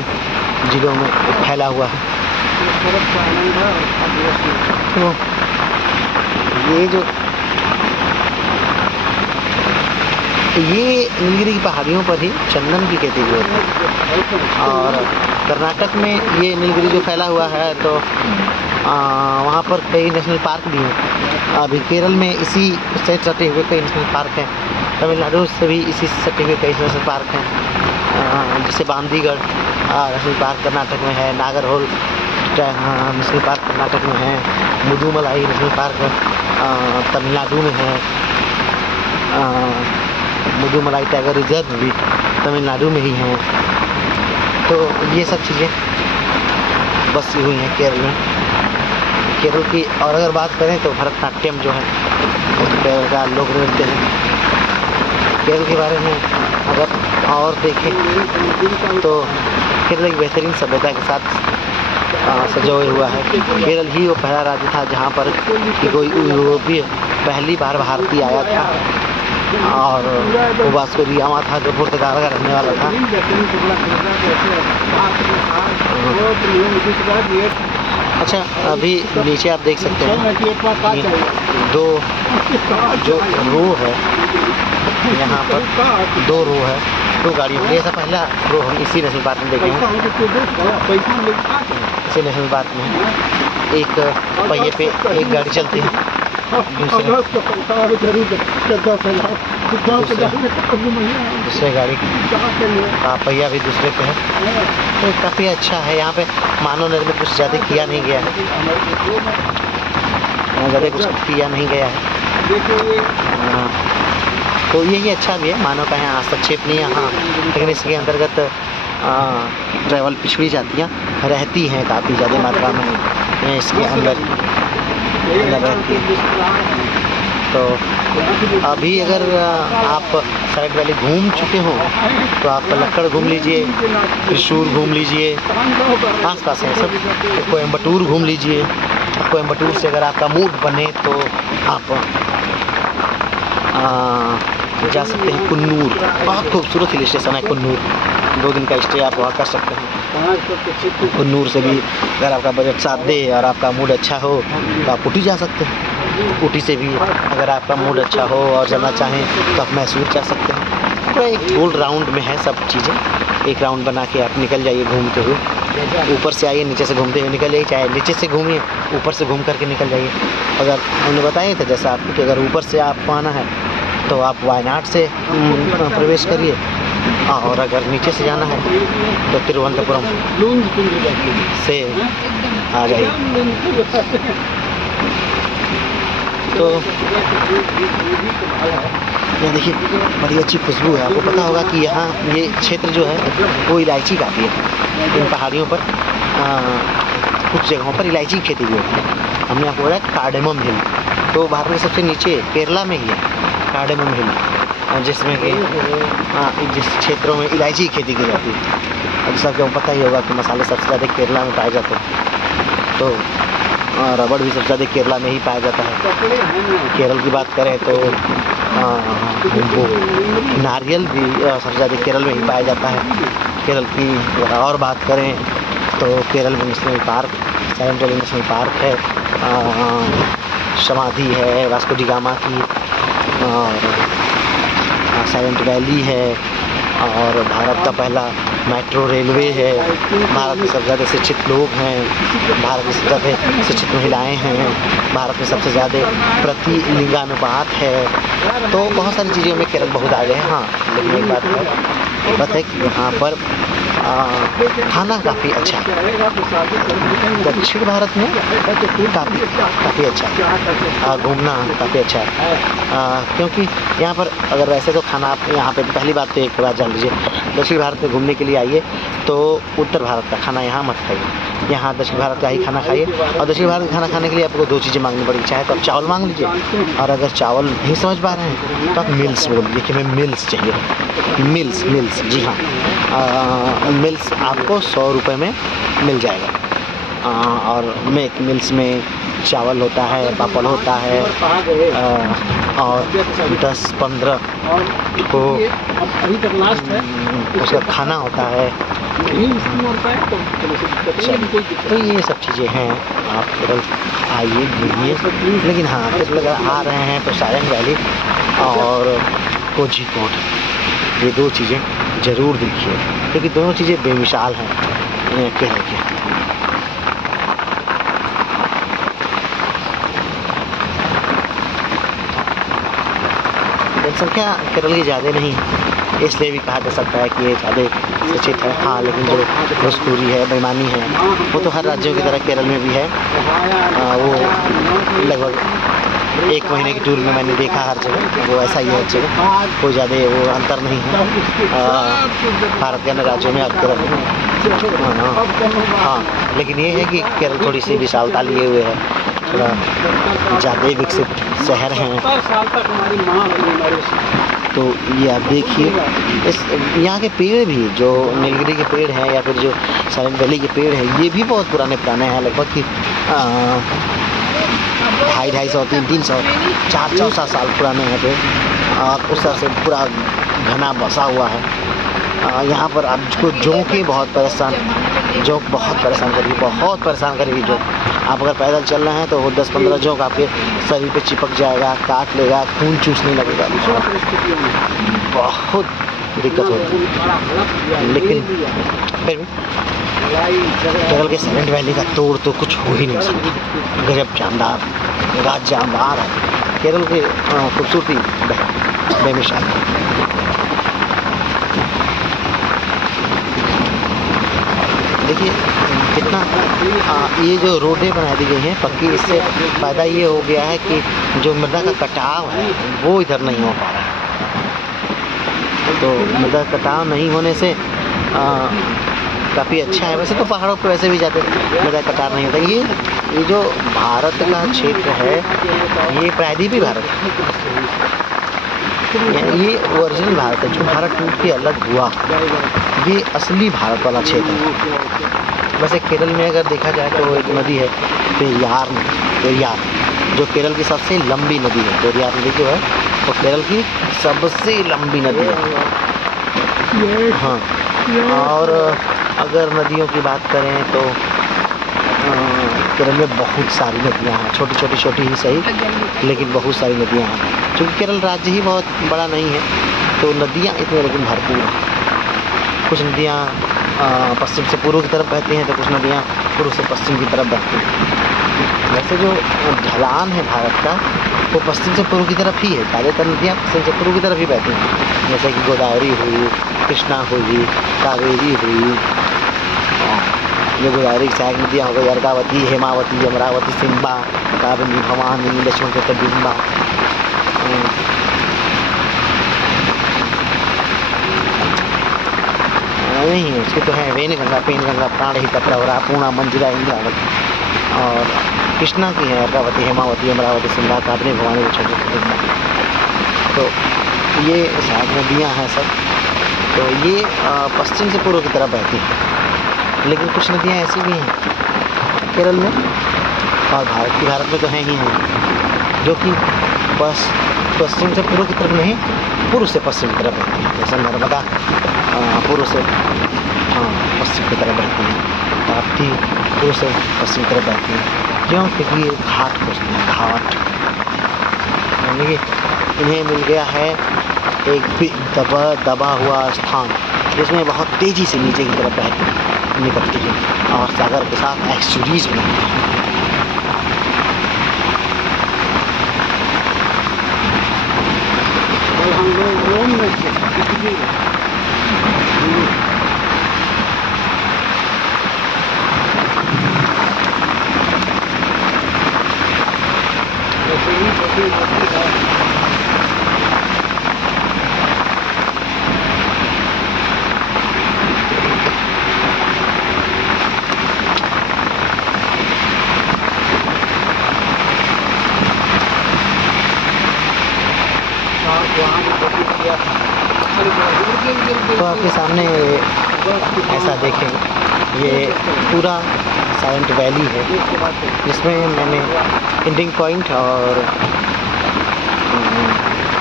जिलों में फैला हुआ है। तो ये नीलगिरी की पहाड़ियों पर ही चंदन की खेती हुई है। और कर्नाटक में ये नीलगिरी जो फैला हुआ है, तो वहाँ पर कई नेशनल पार्क भी हैं। अभी केरल में इसी से सटे हुए कई नेशनल पार्क हैं, तमिलनाडु से भी इसी से सटे हुए कई नेशनल पार्क हैं, जैसे बांदीगढ़ नेशनल पार्क कर्नाटक में है, नागरहोल नेशनल पार्क कर्नाटक में है, मुदुमलाई नेशनल पार्क तमिलनाडु में है, मुदुमलाई टाइगर रिजर्व भी तमिलनाडु में ही हैं। तो ये सब चीज़ें बसी हुई हैं केरल में। केरल की और अगर बात करें तो भरतनाट्यम जो है केरल का लोक नृत्य है। केरल के बारे में अगर और देखें तो केरल एक बेहतरीन सभ्यता के साथ सजोए हुआ है। केरल ही वो पहला राज्य था जहाँ पर कोई यूरोपीय पहली बार भारतीय आया था, और वो वास्को डी गामा था जो पुर्तगाल का रहने वाला था। अच्छा, अभी नीचे आप देख सकते हैं दो जो रो है, यहाँ पर 2 रो है, 2 गाड़ियों की। ऐसा पहला रो हम इसी नेशनल पार्क में देखे हैं। इसी नेशनल पार्क में एक पहिए पे एक गाड़ी चलती है, दूसरे गाड़ी का पहिया भी दूसरे पे है। तो काफ़ी अच्छा है। यहाँ पे मानव निर्मित कुछ ज़्यादा किया नहीं गया है, ज़्यादा कुछ किया नहीं गया है। तो यही अच्छा भी है। मानव का यहाँ हस्तक्षेप नहीं है, हाँ, लेकिन इसके अंतर्गत ट्रैवल पिछड़ी जातियाँ रहती हैं काफ़ी ज़्यादा मात्रा में इसके अंदर रहती है। तो अभी अगर आप सराइट वैली घूम चुके हो तो आप लक्कड़ घूम लीजिए, त्रिशूर घूम लीजिए, आस पास है सब। कोयम्बटूर घूम लीजिए। कोयम्बटूर से अगर आपका मूड बने तो आप जा सकते हैं कुन्नूर। बहुत खूबसूरत हिल स्टेशन है कुन्नूर, 2 दिन का स्टे आप वहाँ कर सकते हैं। कुन्नूर से भी अगर आपका बजट साथ दे और आपका मूड अच्छा हो तो आप ऊटी जा सकते हैं। ऊटी से भी अगर आपका मूड अच्छा हो और जाना चाहें तो आप मैसूर जा सकते हैं। तो एक गोल राउंड में है सब चीज़ें, एक राउंड बना के आप निकल जाइए घूमते हुए। ऊपर से आइए, नीचे से घूमते हुए निकल जाइए, चाहे नीचे से घूमिए, ऊपर से घूम करके निकल जाइए। अगर हमने बताया था जैसा आपको कि अगर ऊपर से आपको आना है तो आप वायनाड से प्रवेश करिए, और अगर नीचे से जाना है तो तिरुवनंतपुरम से आ जाइए। तो यहाँ देखिए बड़ी अच्छी खुशबू है। आपको पता होगा कि यहाँ ये क्षेत्र जो है वो इलायची काफ़ी है। इन पहाड़ियों पर कुछ जगहों पर इलायची की खेती भी होती है। हमने आपको बोला कार्डेमम हिल, तो भारत में सबसे नीचे केरला में ही है कार्डेमम हिल, जिसमें कि जिस क्षेत्रों में इलायची की खेती की जाती है। और जैसा कि आपको पता ही होगा कि मसाले सबसे ज़्यादा केरला में पाए जाते हैं, तो रबड़ भी सबसे ज़्यादा केरला में ही पाया जाता है। केरल की बात करें तो वो नारियल भी सबसे ज़्यादा केरल में ही पाया जाता है। केरल की और बात करें तो केरल में national park, silent Valley National park है, समाधि है वास्को डी गामा की, और साइलेंट वैली है, और भारत का पहला मेट्रो रेलवे है। भारत में सबसे ज़्यादा शिक्षित लोग हैं, भारत में सबसे ज़्यादा शिक्षित महिलाएं हैं, भारत में सबसे ज़्यादा प्रति लिंगानुपात है। तो बहुत सारी चीज़ों में केरल बहुत आगे है। हाँ, लेकिन एक बात है कि यहाँ पर खाना काफ़ी अच्छा है। दक्षिण भारत में काफ़ी अच्छा है, घूमना काफ़ी अच्छा है, क्योंकि यहाँ पर अगर वैसे तो खाना आप यहाँ पे पहली बात तो एक बात जान लीजिए, दक्षिण भारत में घूमने के लिए आइए तो उत्तर भारत का खाना यहाँ मत खाइए, यहाँ दक्षिण भारत का ही खाना खाइए। और दक्षिण भारत का खाना खाने के लिए आपको दो चीज़ें मांगनी पड़ेगी, चाहे तो आप चावल मांग लीजिए, और अगर चावल नहीं समझ पा रहे हैं तो आप मिल्स बोल दीजिए कि हमें मिल्स चाहिए। मिल्स, जी हाँ, मिल्स आपको 100 रुपये में मिल जाएगा। और मिल्स में चावल होता है, पापड़ होता है, और 10-15 को उसका खाना होता है। तो ये सब चीज़ें हैं, आप केरल आइए घूमिए। लेकिन हाँ, केरल अगर आ रहे हैं तो साइलेंट वैली और कोझिकोड, ये दो चीज़ें ज़रूर देखिए, क्योंकि दोनों चीज़ें बेमिसाल हैं केरल की। जनसंख्या केरल की ज़्यादा नहीं है, इसलिए भी कहा जा सकता है कि ये ज़्यादा शिक्षित है। हाँ, लेकिन जो घूसखोरी है, बेईमानी है, वो तो हर राज्यों की तरह केरल में भी है। वो लगभग 1 महीने की टूर में मैंने देखा हर जगह, वो ऐसा ही है हर जगह, कोई ज़्यादा वो अंतर नहीं है भारत के अन्य राज्यों में और केरल में। हाँ, लेकिन ये है कि केरल थोड़ी सी विशालता लिए हुए है, थोड़ा ज़्यादा विकसित शहर हैं। तो ये आप देखिए, इस यहाँ के पेड़ भी, जो नीलगिरी के पेड़ हैं या फिर जो साइलेंट वैली के पेड़ हैं, ये भी बहुत पुराने हैं, लगभग कि 250-300, 300, 400 साल पुराने हैं पेड़, और उस तरह से पूरा घना बसा हुआ है। यहाँ पर आपको जोंकें बहुत परेशान करेगी। जोंक आप अगर पैदल चल रहे हैं तो वो 10-15 जोंक आपके शरीर पे चिपक जाएगा, काट लेगा, खून चूसने लगेगा, बहुत दिक्कत होती है। लेकिन फिर भी केरल के साइलेंट वैली का तोड़ तो कुछ हो ही नहीं सकता। गजब जानदार है केरल की खूबसूरती, बेमिसाल है। देखिए कितना ये जो रोडें बना दी गई हैं पक्की, इससे फ़ायदा ये हो गया है कि जो मृदा का कटाव है वो इधर नहीं हो पा रहा है। तो मृदा कटाव नहीं होने से काफ़ी अच्छा है। वैसे तो पहाड़ों पर वैसे भी जाते मृदा कटाव नहीं होता। ये जो भारत का क्षेत्र है, ये प्रायद्वीपीय भारत है, ये ओरिजिनल भारत है, जो भारत टूट के अलग हुआ, ये असली भारत वाला क्षेत्र है। वैसे केरल में अगर देखा जाए तो एक नदी है पेरियार, जो केरल की सबसे लंबी नदी है। पेरियार नदी जो है वो केरल की सबसे लंबी नदी है। हाँ, और अगर नदियों की बात करें तो केरल में बहुत सारी नदियाँ हैं, छोटी ही सही, लेकिन बहुत सारी नदियाँ हैं। क्योंकि केरल राज्य ही बहुत बड़ा नहीं है, तो नदियाँ इतनी लेकिन भरपूर हैं। कुछ नदियाँ पश्चिम से पूर्व की तरफ बहती हैं, तो कुछ नदियाँ पूर्व से पश्चिम की तरफ बहती हैं। वैसे जो ढलान है भारत का, वो पश्चिम से पूर्व की तरफ ही है। ज़्यादातर नदियाँ पश्चिम से पूर्व की तरफ ही बहती हैं, जैसे कि गोदावरी हुई, कृष्णा हुई, कावेरी हुई, ये गोदावरी की सहायक नदियाँ हो गई अर्कावती, हेमावती, अमरावती, सिंबा, काबिनी, भवानी, लक्ष्मण के बिंबा। नहीं उसके तो है वेनगंगा, पेनगंगा, प्राणहिता, प्रवरा, पूर्णा, मंजिला, इंद्रावती। और कृष्णा की है अर्कावती, हेमावती, अमरावती, सिंबा, काबिनी, भवानी, लक्ष्मण के बिंबा। तो ये सहायक नदियाँ हैं सब। तो ये पश्चिम से पूर्व की तरफ बहती हैं। लेकिन कुछ नदियाँ ऐसी भी हैं केरल में और भारत में तो हैं ही हैं, जो कि पश्चिम से पूर्व की तरफ नहीं, पूर्व से पश्चिम की तरफ बहती हैं। जैसे नर्मदा पूर्व से पश्चिम की तरफ बहती है, ताप्ती पूर्व से पश्चिम की तरफ बहती है। क्यों? क्योंकि ये घाट खोजती हैं, घाट। यानी इन्हें मिल गया है एक दबा हुआ स्थान जिसमें बहुत तेज़ी से नीचे की तरफ बहती निकलती है और सागर के साथ एक्सचुरीज बनाती है। हम लोग रोम में थे, तो आपके सामने ऐसा देखें, ये पूरा साइलेंट वैली है जिसमें मैंने एंडिंग पॉइंट और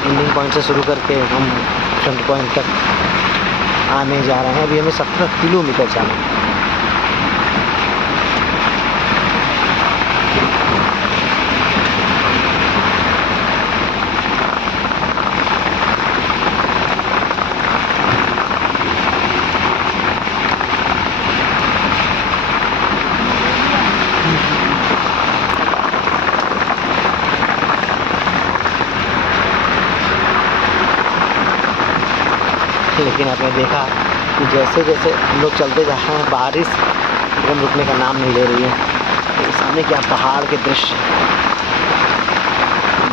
एंडिंग पॉइंट से शुरू करके हम फ्रंट पॉइंट तक आने जा रहे हैं। अभी हमें 17 किलोमीटर जाना है। लेकिन आपने देखा कि जैसे जैसे हम लोग चलते जा रहे हैं, बारिश एकदम रुकने का नाम नहीं ले रही है। तो सामने क्या पहाड़ के दृश्य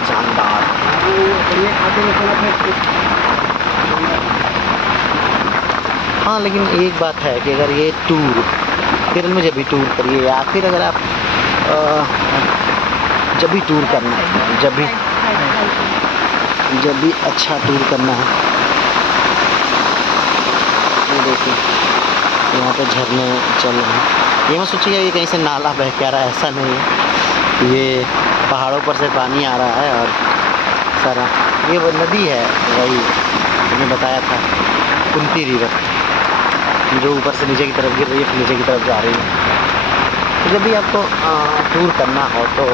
जानदार। हाँ, लेकिन एक बात है कि अगर ये टूर केरल में जब भी टूर करिए या फिर अगर आप जब भी टूर करना है, जब भी अच्छा टूर करना है, देखिए यहाँ पे झरने चल रहे हैं। ये मत सोचिएगा ये कहीं से नाला बह के आ रहा है, ऐसा नहीं है। ये पहाड़ों पर से पानी आ रहा है और सारा ये वो नदी है, वही मैंने बताया था, कुंती रिवर, जो ऊपर से नीचे की तरफ गिर रही है, फिर नीचे की तरफ जा रही है। तो जब भी आपको टूर करना हो तो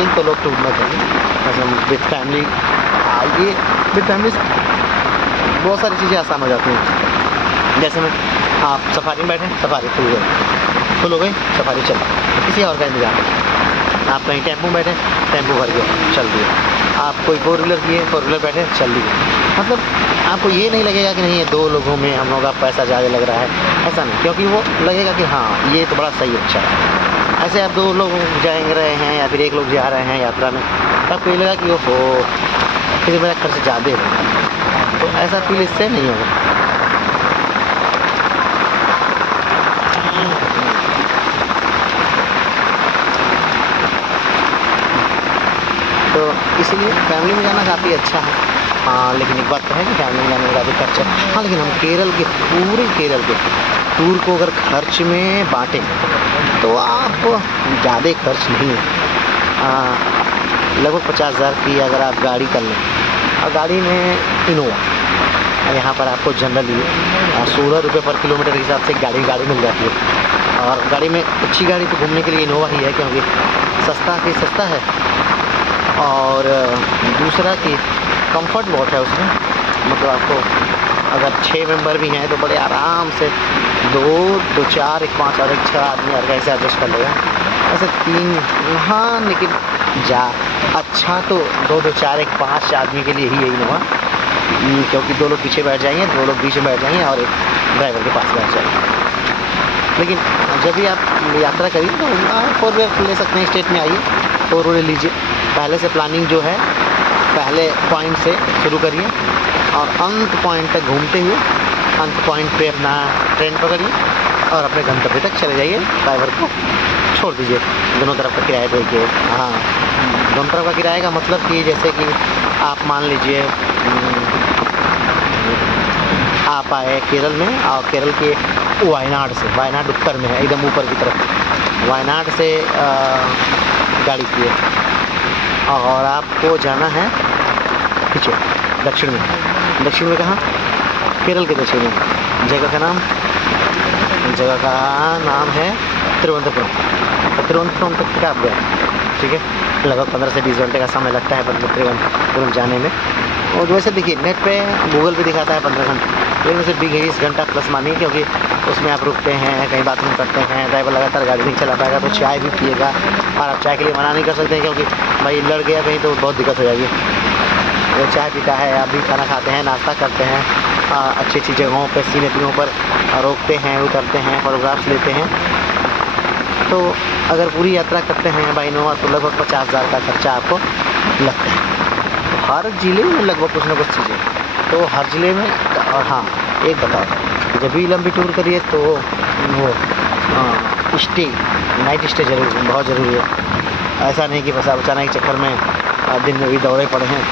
एक तो लोग टूर ना करें, जैसे विद फैमिली आइए। विद फैमिली बहुत सारी चीज़ें आसान हो जाती हैं। जैसे में आप सफारी में बैठे, सफारी फुल हो गई, सफारी चल, किसी और का इंतजार नहीं। आप कहीं टेम्पो बैठे, टेम्पो भर गया, चल दिया। आप कोई 4 व्हीलर किए, 4 व्हीलर बैठे, चल दिया। मतलब आपको ये नहीं लगेगा कि नहीं ये 2 लोगों में हम लोग का पैसा ज़्यादा लग रहा है, ऐसा नहीं, क्योंकि वो लगेगा कि हाँ ये तो बड़ा सही अच्छा है। ऐसे आप 2 लोग जाएंगे रहे हैं या फिर 1 लोग जा रहे हैं यात्रा में, तो आपको ये लगा कि ओहो फिर मेरा खर्च ज़्यादा है, तो ऐसा फील इससे नहीं होगा। तो इसलिए फैमिली में जाना काफ़ी अच्छा है। हाँ, लेकिन एक बात तो है कि फैमिली में जाने में काफ़ी खर्च है। हाँ, लेकिन हम केरल के पूरे केरल के टूर को अगर खर्च में बांटें तो आप ज़्यादा खर्च नहीं है। लगभग 50,000 की अगर आप गाड़ी कर लें, और गाड़ी में इनोवा, यहाँ पर आपको जनरली 16 रुपये पर किलोमीटर के हिसाब से गाड़ी मिल जाती है। और गाड़ी में अच्छी गाड़ी तो घूमने के लिए इनोवा ही है, क्योंकि सस्ता है और दूसरा कि कंफर्ट बहुत है उसमें। मतलब आपको अगर 6 मेंबर भी हैं तो बड़े आराम से 2, 4, 1, 5 और 1 6 आदमी और कैसे एडजस्ट कर लेगा। ऐसे 3, हाँ, लेकिन अच्छा तो 2, 4, 1, 5 आदमी के लिए ही यही इनोवा, क्योंकि 2 लोग पीछे बैठ जाएंगे, 2 लोग बीच में बैठ जाएंगे और एक ड्राइवर के पास बैठ जाएंगे। लेकिन जब भी आप यात्रा करिए तो 4 व्हीलर ले सकते हैं। स्टेट में आइए 4 व्हीलर लीजिए। पहले से प्लानिंग जो है पहले पॉइंट से शुरू करिए और अंत पॉइंट तक घूमते हुए अंत पॉइंट पे अपना ट्रेन पकड़िए और अपने गंतव्य तक चले जाइए। ड्राइवर को छोड़ दीजिए। दोनों तरफ का किराया दे के। हाँ, दोनों तरफ का किराए का मतलब कि जैसे कि आप मान लीजिए आप आए केरल में और केरल के वायनाड से, वायनाड उत्तर में है एकदम ऊपर की तरफ, वायनाड से गाड़ी किए और आपको जाना है पीछे दक्षिण में। दक्षिण में कहाँ? केरल के दक्षिण में। जगह का नाम है तिरुवनंतपुरम। तिरुवनंतपुरम तक क्या आप गए? ठीक है, लगभग 15 से 20 घंटे का समय लगता है तिरुवनंतपुरम जाने में। और वैसे देखिए नेट पे गूगल पे दिखाता है 15 घंटे, लेकिन उसे 20 घंटा प्लस मानिए, क्योंकि उसमें आप रुकते हैं, कहीं बाथरूम करते हैं, ड्राइवर लगातार गाड़ी नहीं चला पाएगा तो चाय भी पिएगा। और आप चाय के लिए मना नहीं कर सकते हैं, क्योंकि भाई लड़ गया कहीं तो बहुत दिक्कत हो जाएगी। वो चाय पीता है, आप भी खाना खाते हैं, नाश्ता करते हैं, अच्छी अच्छी जगहों पर सीनरियों पर रोकते हैं, उतरते हैं, फोटोग्राफ्स लेते हैं। तो अगर पूरी यात्रा करते हैं बाई नोवा तो लगभग 50,000 का खर्चा आपको लगता है। तो हर ज़िले में लगभग कुछ ना कुछ चीज़ें, तो हर ज़िले में। और हाँ, एक बताओ, जब भी लंबी टूर करिए तो वो स्टे, नाइट स्टे जरूर, बहुत ज़रूरी है। ऐसा नहीं कि बस आप अचानक के चक्कर में दिन में भी दौड़े पड़े हैं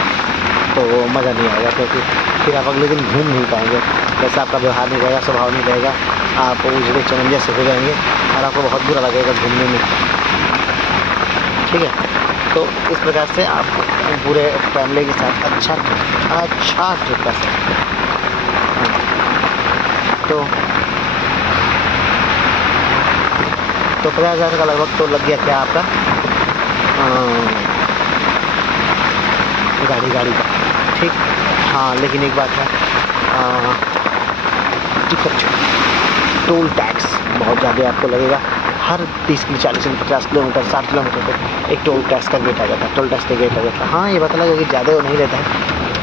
तो मज़ा नहीं आएगा, क्योंकि फिर आप अगले दिन घूम नहीं पाएंगे। जैसा आपका व्यवहार नहीं रहेगा, स्वभाव नहीं रहेगा, आप उजड़े चमंजे से हो जाएंगे और आपको बहुत बुरा लगेगा घूमने में। ठीक है, तो इस प्रकार से आप पूरे फैमिली के साथ अच्छा ट्रिप कर सकते हैं। तो 50,000 का लगभग तो लग गया क्या आपका गाड़ी का। ठीक, हाँ, लेकिन एक बात है, टिकट, टोल टैक्स बहुत ज़्यादा आपको लगेगा। हर 30 किलो 40 किलो 50 किलोमीटर 60 किलोमीटर पर एक टोल टैक्स का गेट आ जाता है, टोल टैक्स का गेट आ जाता है। हाँ, ये पता लगा कि ज़्यादा वो नहीं रहता है,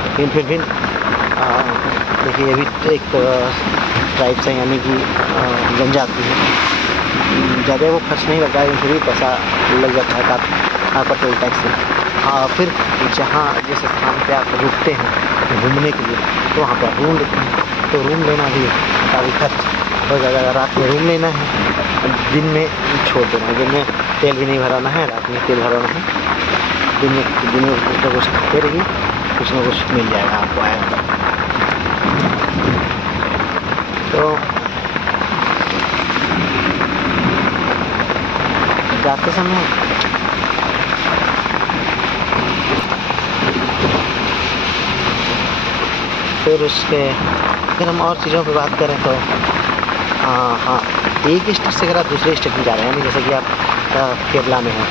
लेकिन फिर भी देखिए ये भी एक ट्राइब से, यानी कि जनजाति है, ज़्यादा वो खर्च नहीं लगता है, लेकिन फिर भी पैसा लग जाता है आपका टोल टैक्स से। फिर जहाँ जिस स्थान पे आप रुकते हैं घूमने के लिए तो वहाँ पर रूम लेते हैं, तो रूम लेना भी काफ़ी खर्च हो जाएगा। अगर रात में रूम लेना है, दिन में छोड़ देना है, दिन में तेल भी नहीं भराना है, रात में तेल भराना है। दिन में कुछ ना कुछ खाते रहिए, कुछ ना कुछ मिल जाएगा आपको आएगा। तो जाते समय फिर उसके अगर हम और चीज़ों पे बात करें तो हाँ, एक स्टेट से अगर आप दूसरे स्टेट में जा रहे हैं, जैसे कि आप केरला में हैं,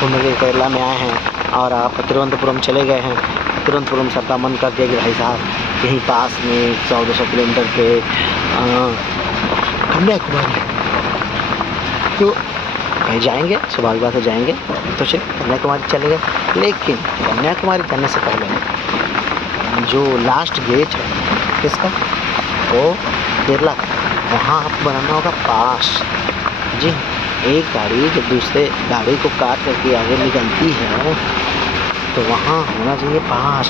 घूमने के केरला में आए हैं और आप तिरुवनंतपुरम चले गए हैं। तिरुवनंतपुरम से आपका मन कर दिया कि भाई साहब यहीं पास में 100-200 किलोमीटर पे कन्याकुमारी, तो कहीं जाएंगे, स्वाभाविक बात है जाएंगे, तो चलिए कन्याकुमारी चले गए। लेकिन कन्याकुमारी जाने से पहले जो लास्ट गेट है किसका, वो केरला का, वहाँ आपको बनाना होगा पास। जी, एक गाड़ी जब दूसरे गाड़ी को काट करके आगे निकलती है तो वहाँ होना चाहिए पास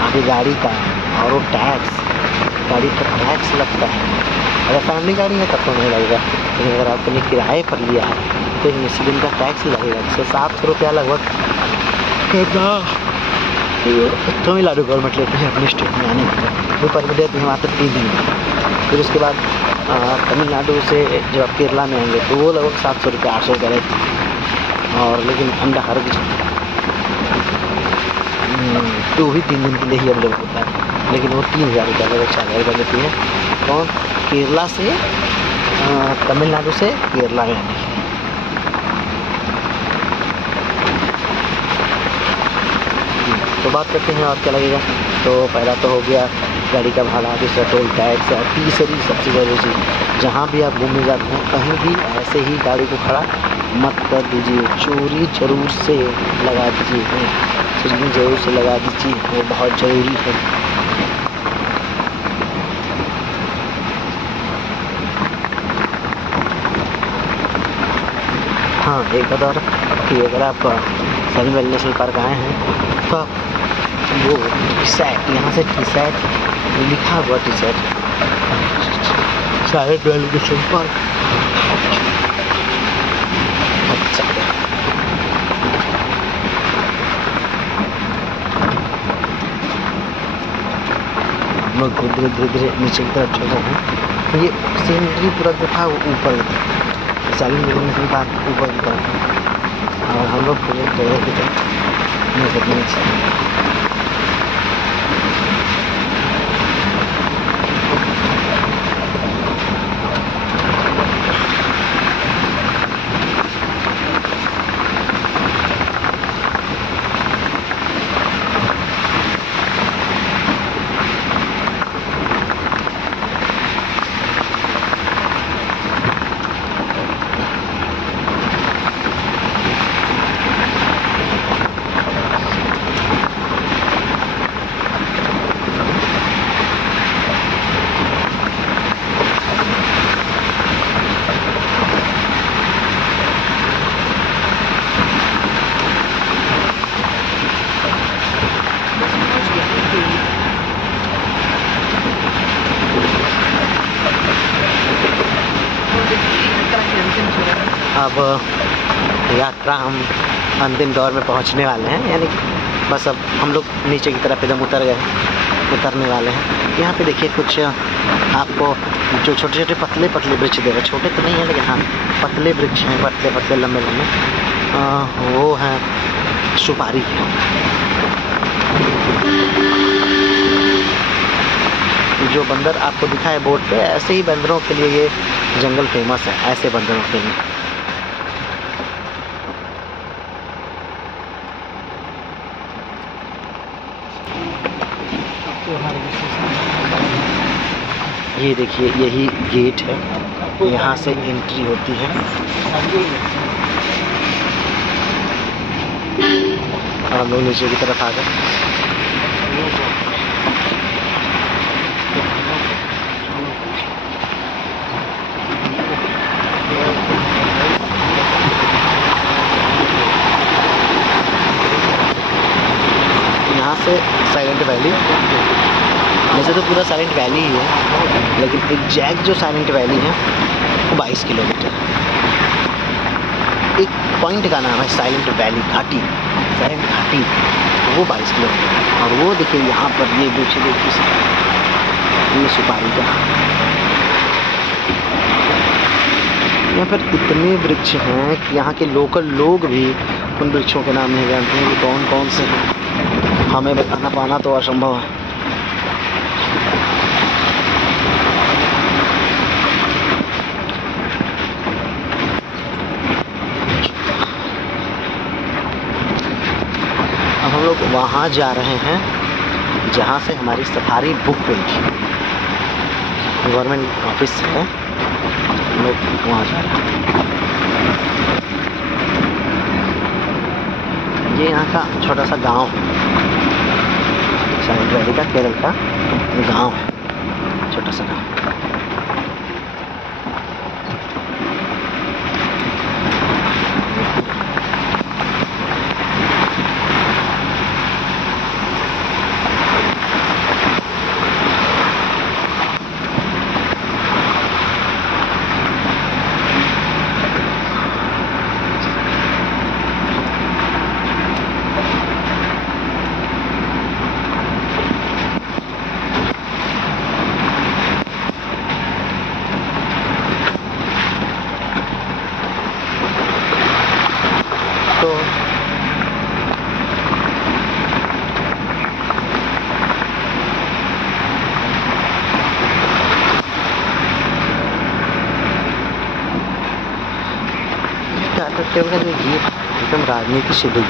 आगे गाड़ी का, और वो टैक्स, गाड़ी पर टैक्स लगता है। अगर फैमिली गाड़ी है तब तो नहीं लगेगा, लेकिन अगर आपने किराए पर लिया है तो इंसिडेंट का टैक्स लगेगा, जिससे 700 रुपया लगभग तमिलनाडु गवर्नमेंट लेती है अपने स्टेट में आने के लिए। वो परमिट देती है मात्र 3 दिन में। फिर उसके बाद तमिलनाडु से जब आप केरला में आएंगे तो वो लगभग 700 रुपये 800 रुपये रहती है। और लेकिन अंडा हर तो भी 3 दिन के लिए ही अवेलेबल होता है, लेकिन वो 3,000 रुपये लगभग 4,000 रुपये लेती है। कौन? केरला से तमिलनाडु से केरला में आने की। तो बात करते हैं और क्या लगेगा। तो पहला तो हो गया गाड़ी का भाड़ा, दूसरा टोल टैक्स, और तीसरी सबसे ज़रूरी चीज़, जहाँ भी आप घूमने जाते हैं कहीं भी ऐसे ही गाड़ी को खड़ा मत कर दीजिए, चोरी ज़रूर से लगा दीजिए, चोरी ज़रूर से लगा दीजिए, वो बहुत ज़रूरी है। हाँ, एक बात और कि अगर आप साइलेंट वैली नेशनल पार्क आए हैं तो आप वो टी-शर्ट, यहाँ से टी-शर्ट लिखा हुआ T-shirt Silent Valley National Park अच्छा है। हम लोग धीरे धीरे नीचे की तरफ चल रहे हैं। तो ये सीनरी पूरा देखा ऊपर साइलेंट वैली नेशनल पार्क ऊपर की तरफ और हम लोग पूरे जगह की तरफ नीचे। अब यात्रा हम अंतिम दौर में पहुंचने वाले हैं, यानी कि बस अब हम लोग नीचे की तरफ एकदम उतरने वाले हैं। यहाँ पे देखिए कुछ आपको जो छोटे छोटे पतले पतले वृक्ष दे रहे हैं, छोटे तो नहीं है लेकिन हाँ पतले वृक्ष हैं, पतले पतले लंबे लंबे, वो हैं सुपारी के। जो बंदर आपको दिखा है बोर्ड पे, ऐसे ही बंदरों के लिए ये जंगल फेमस है, ऐसे बंदरों के लिए। ये देखिए यही गेट है, यहाँ से एंट्री होती है। और हम लोग नीचे की तरफ आ गए। यहाँ से साइलेंट वैली, वैसे तो पूरा साइलेंट वैली ही है, लेकिन एग्जैक्ट जो साइलेंट वैली है वो 22 किलोमीटर। एक पॉइंट का नाम है साइलेंट वैली घाटी, साइलेंट घाटी, वो 22 किलोमीटर। और वो देखिए यहाँ पर ये वृक्ष देखिए, ये सुपारी का। यहाँ पर इतने वृक्ष हैं कि यहाँ के लोकल लोग भी उन वृक्षों के नाम नहीं जानते हैं कि कौन कौन से हैं। हमें बताना पाना तो असंभव है। अब हम लोग वहाँ जा रहे हैं जहाँ से हमारी सफारी बुक हुई थी, गवर्नमेंट ऑफिस है, हम लोग वहाँ जा रहे हैं। ये यहाँ का छोटा सा गांव है, साइलेंट वैली का, केरल का गांव है, छोटा सा गांव। टाटा का जो ये एकदम राजनीति से डूब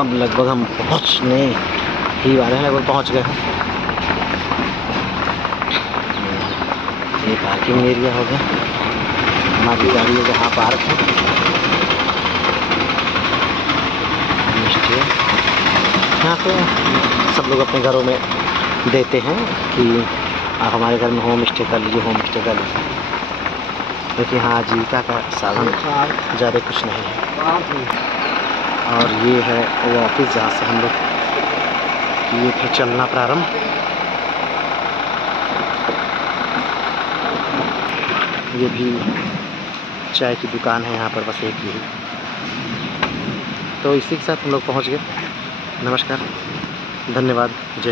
अब लगभग हम पहुँचने ही वाले हैं, लगभग पहुँच गए हैं। ये पार्किंग एरिया हो गया, हमारी गाड़ी है जहाँ पार्क है। यहाँ पे सब लोग अपने घरों में देते हैं कि आप हमारे घर में होम स्टे कर लीजिए, होम स्टे कर लीजिए, क्योंकि यहाँ आजीविका का साधन ज़्यादा कुछ नहीं है। और ये है वो ऑफिस जहाँ से हम लोग किए थे चलना प्रारंभ। ये भी चाय की दुकान है यहाँ पर, बस एक ही। तो इसी के साथ हम लोग पहुँच गए। नमस्कार, धन्यवाद, जय।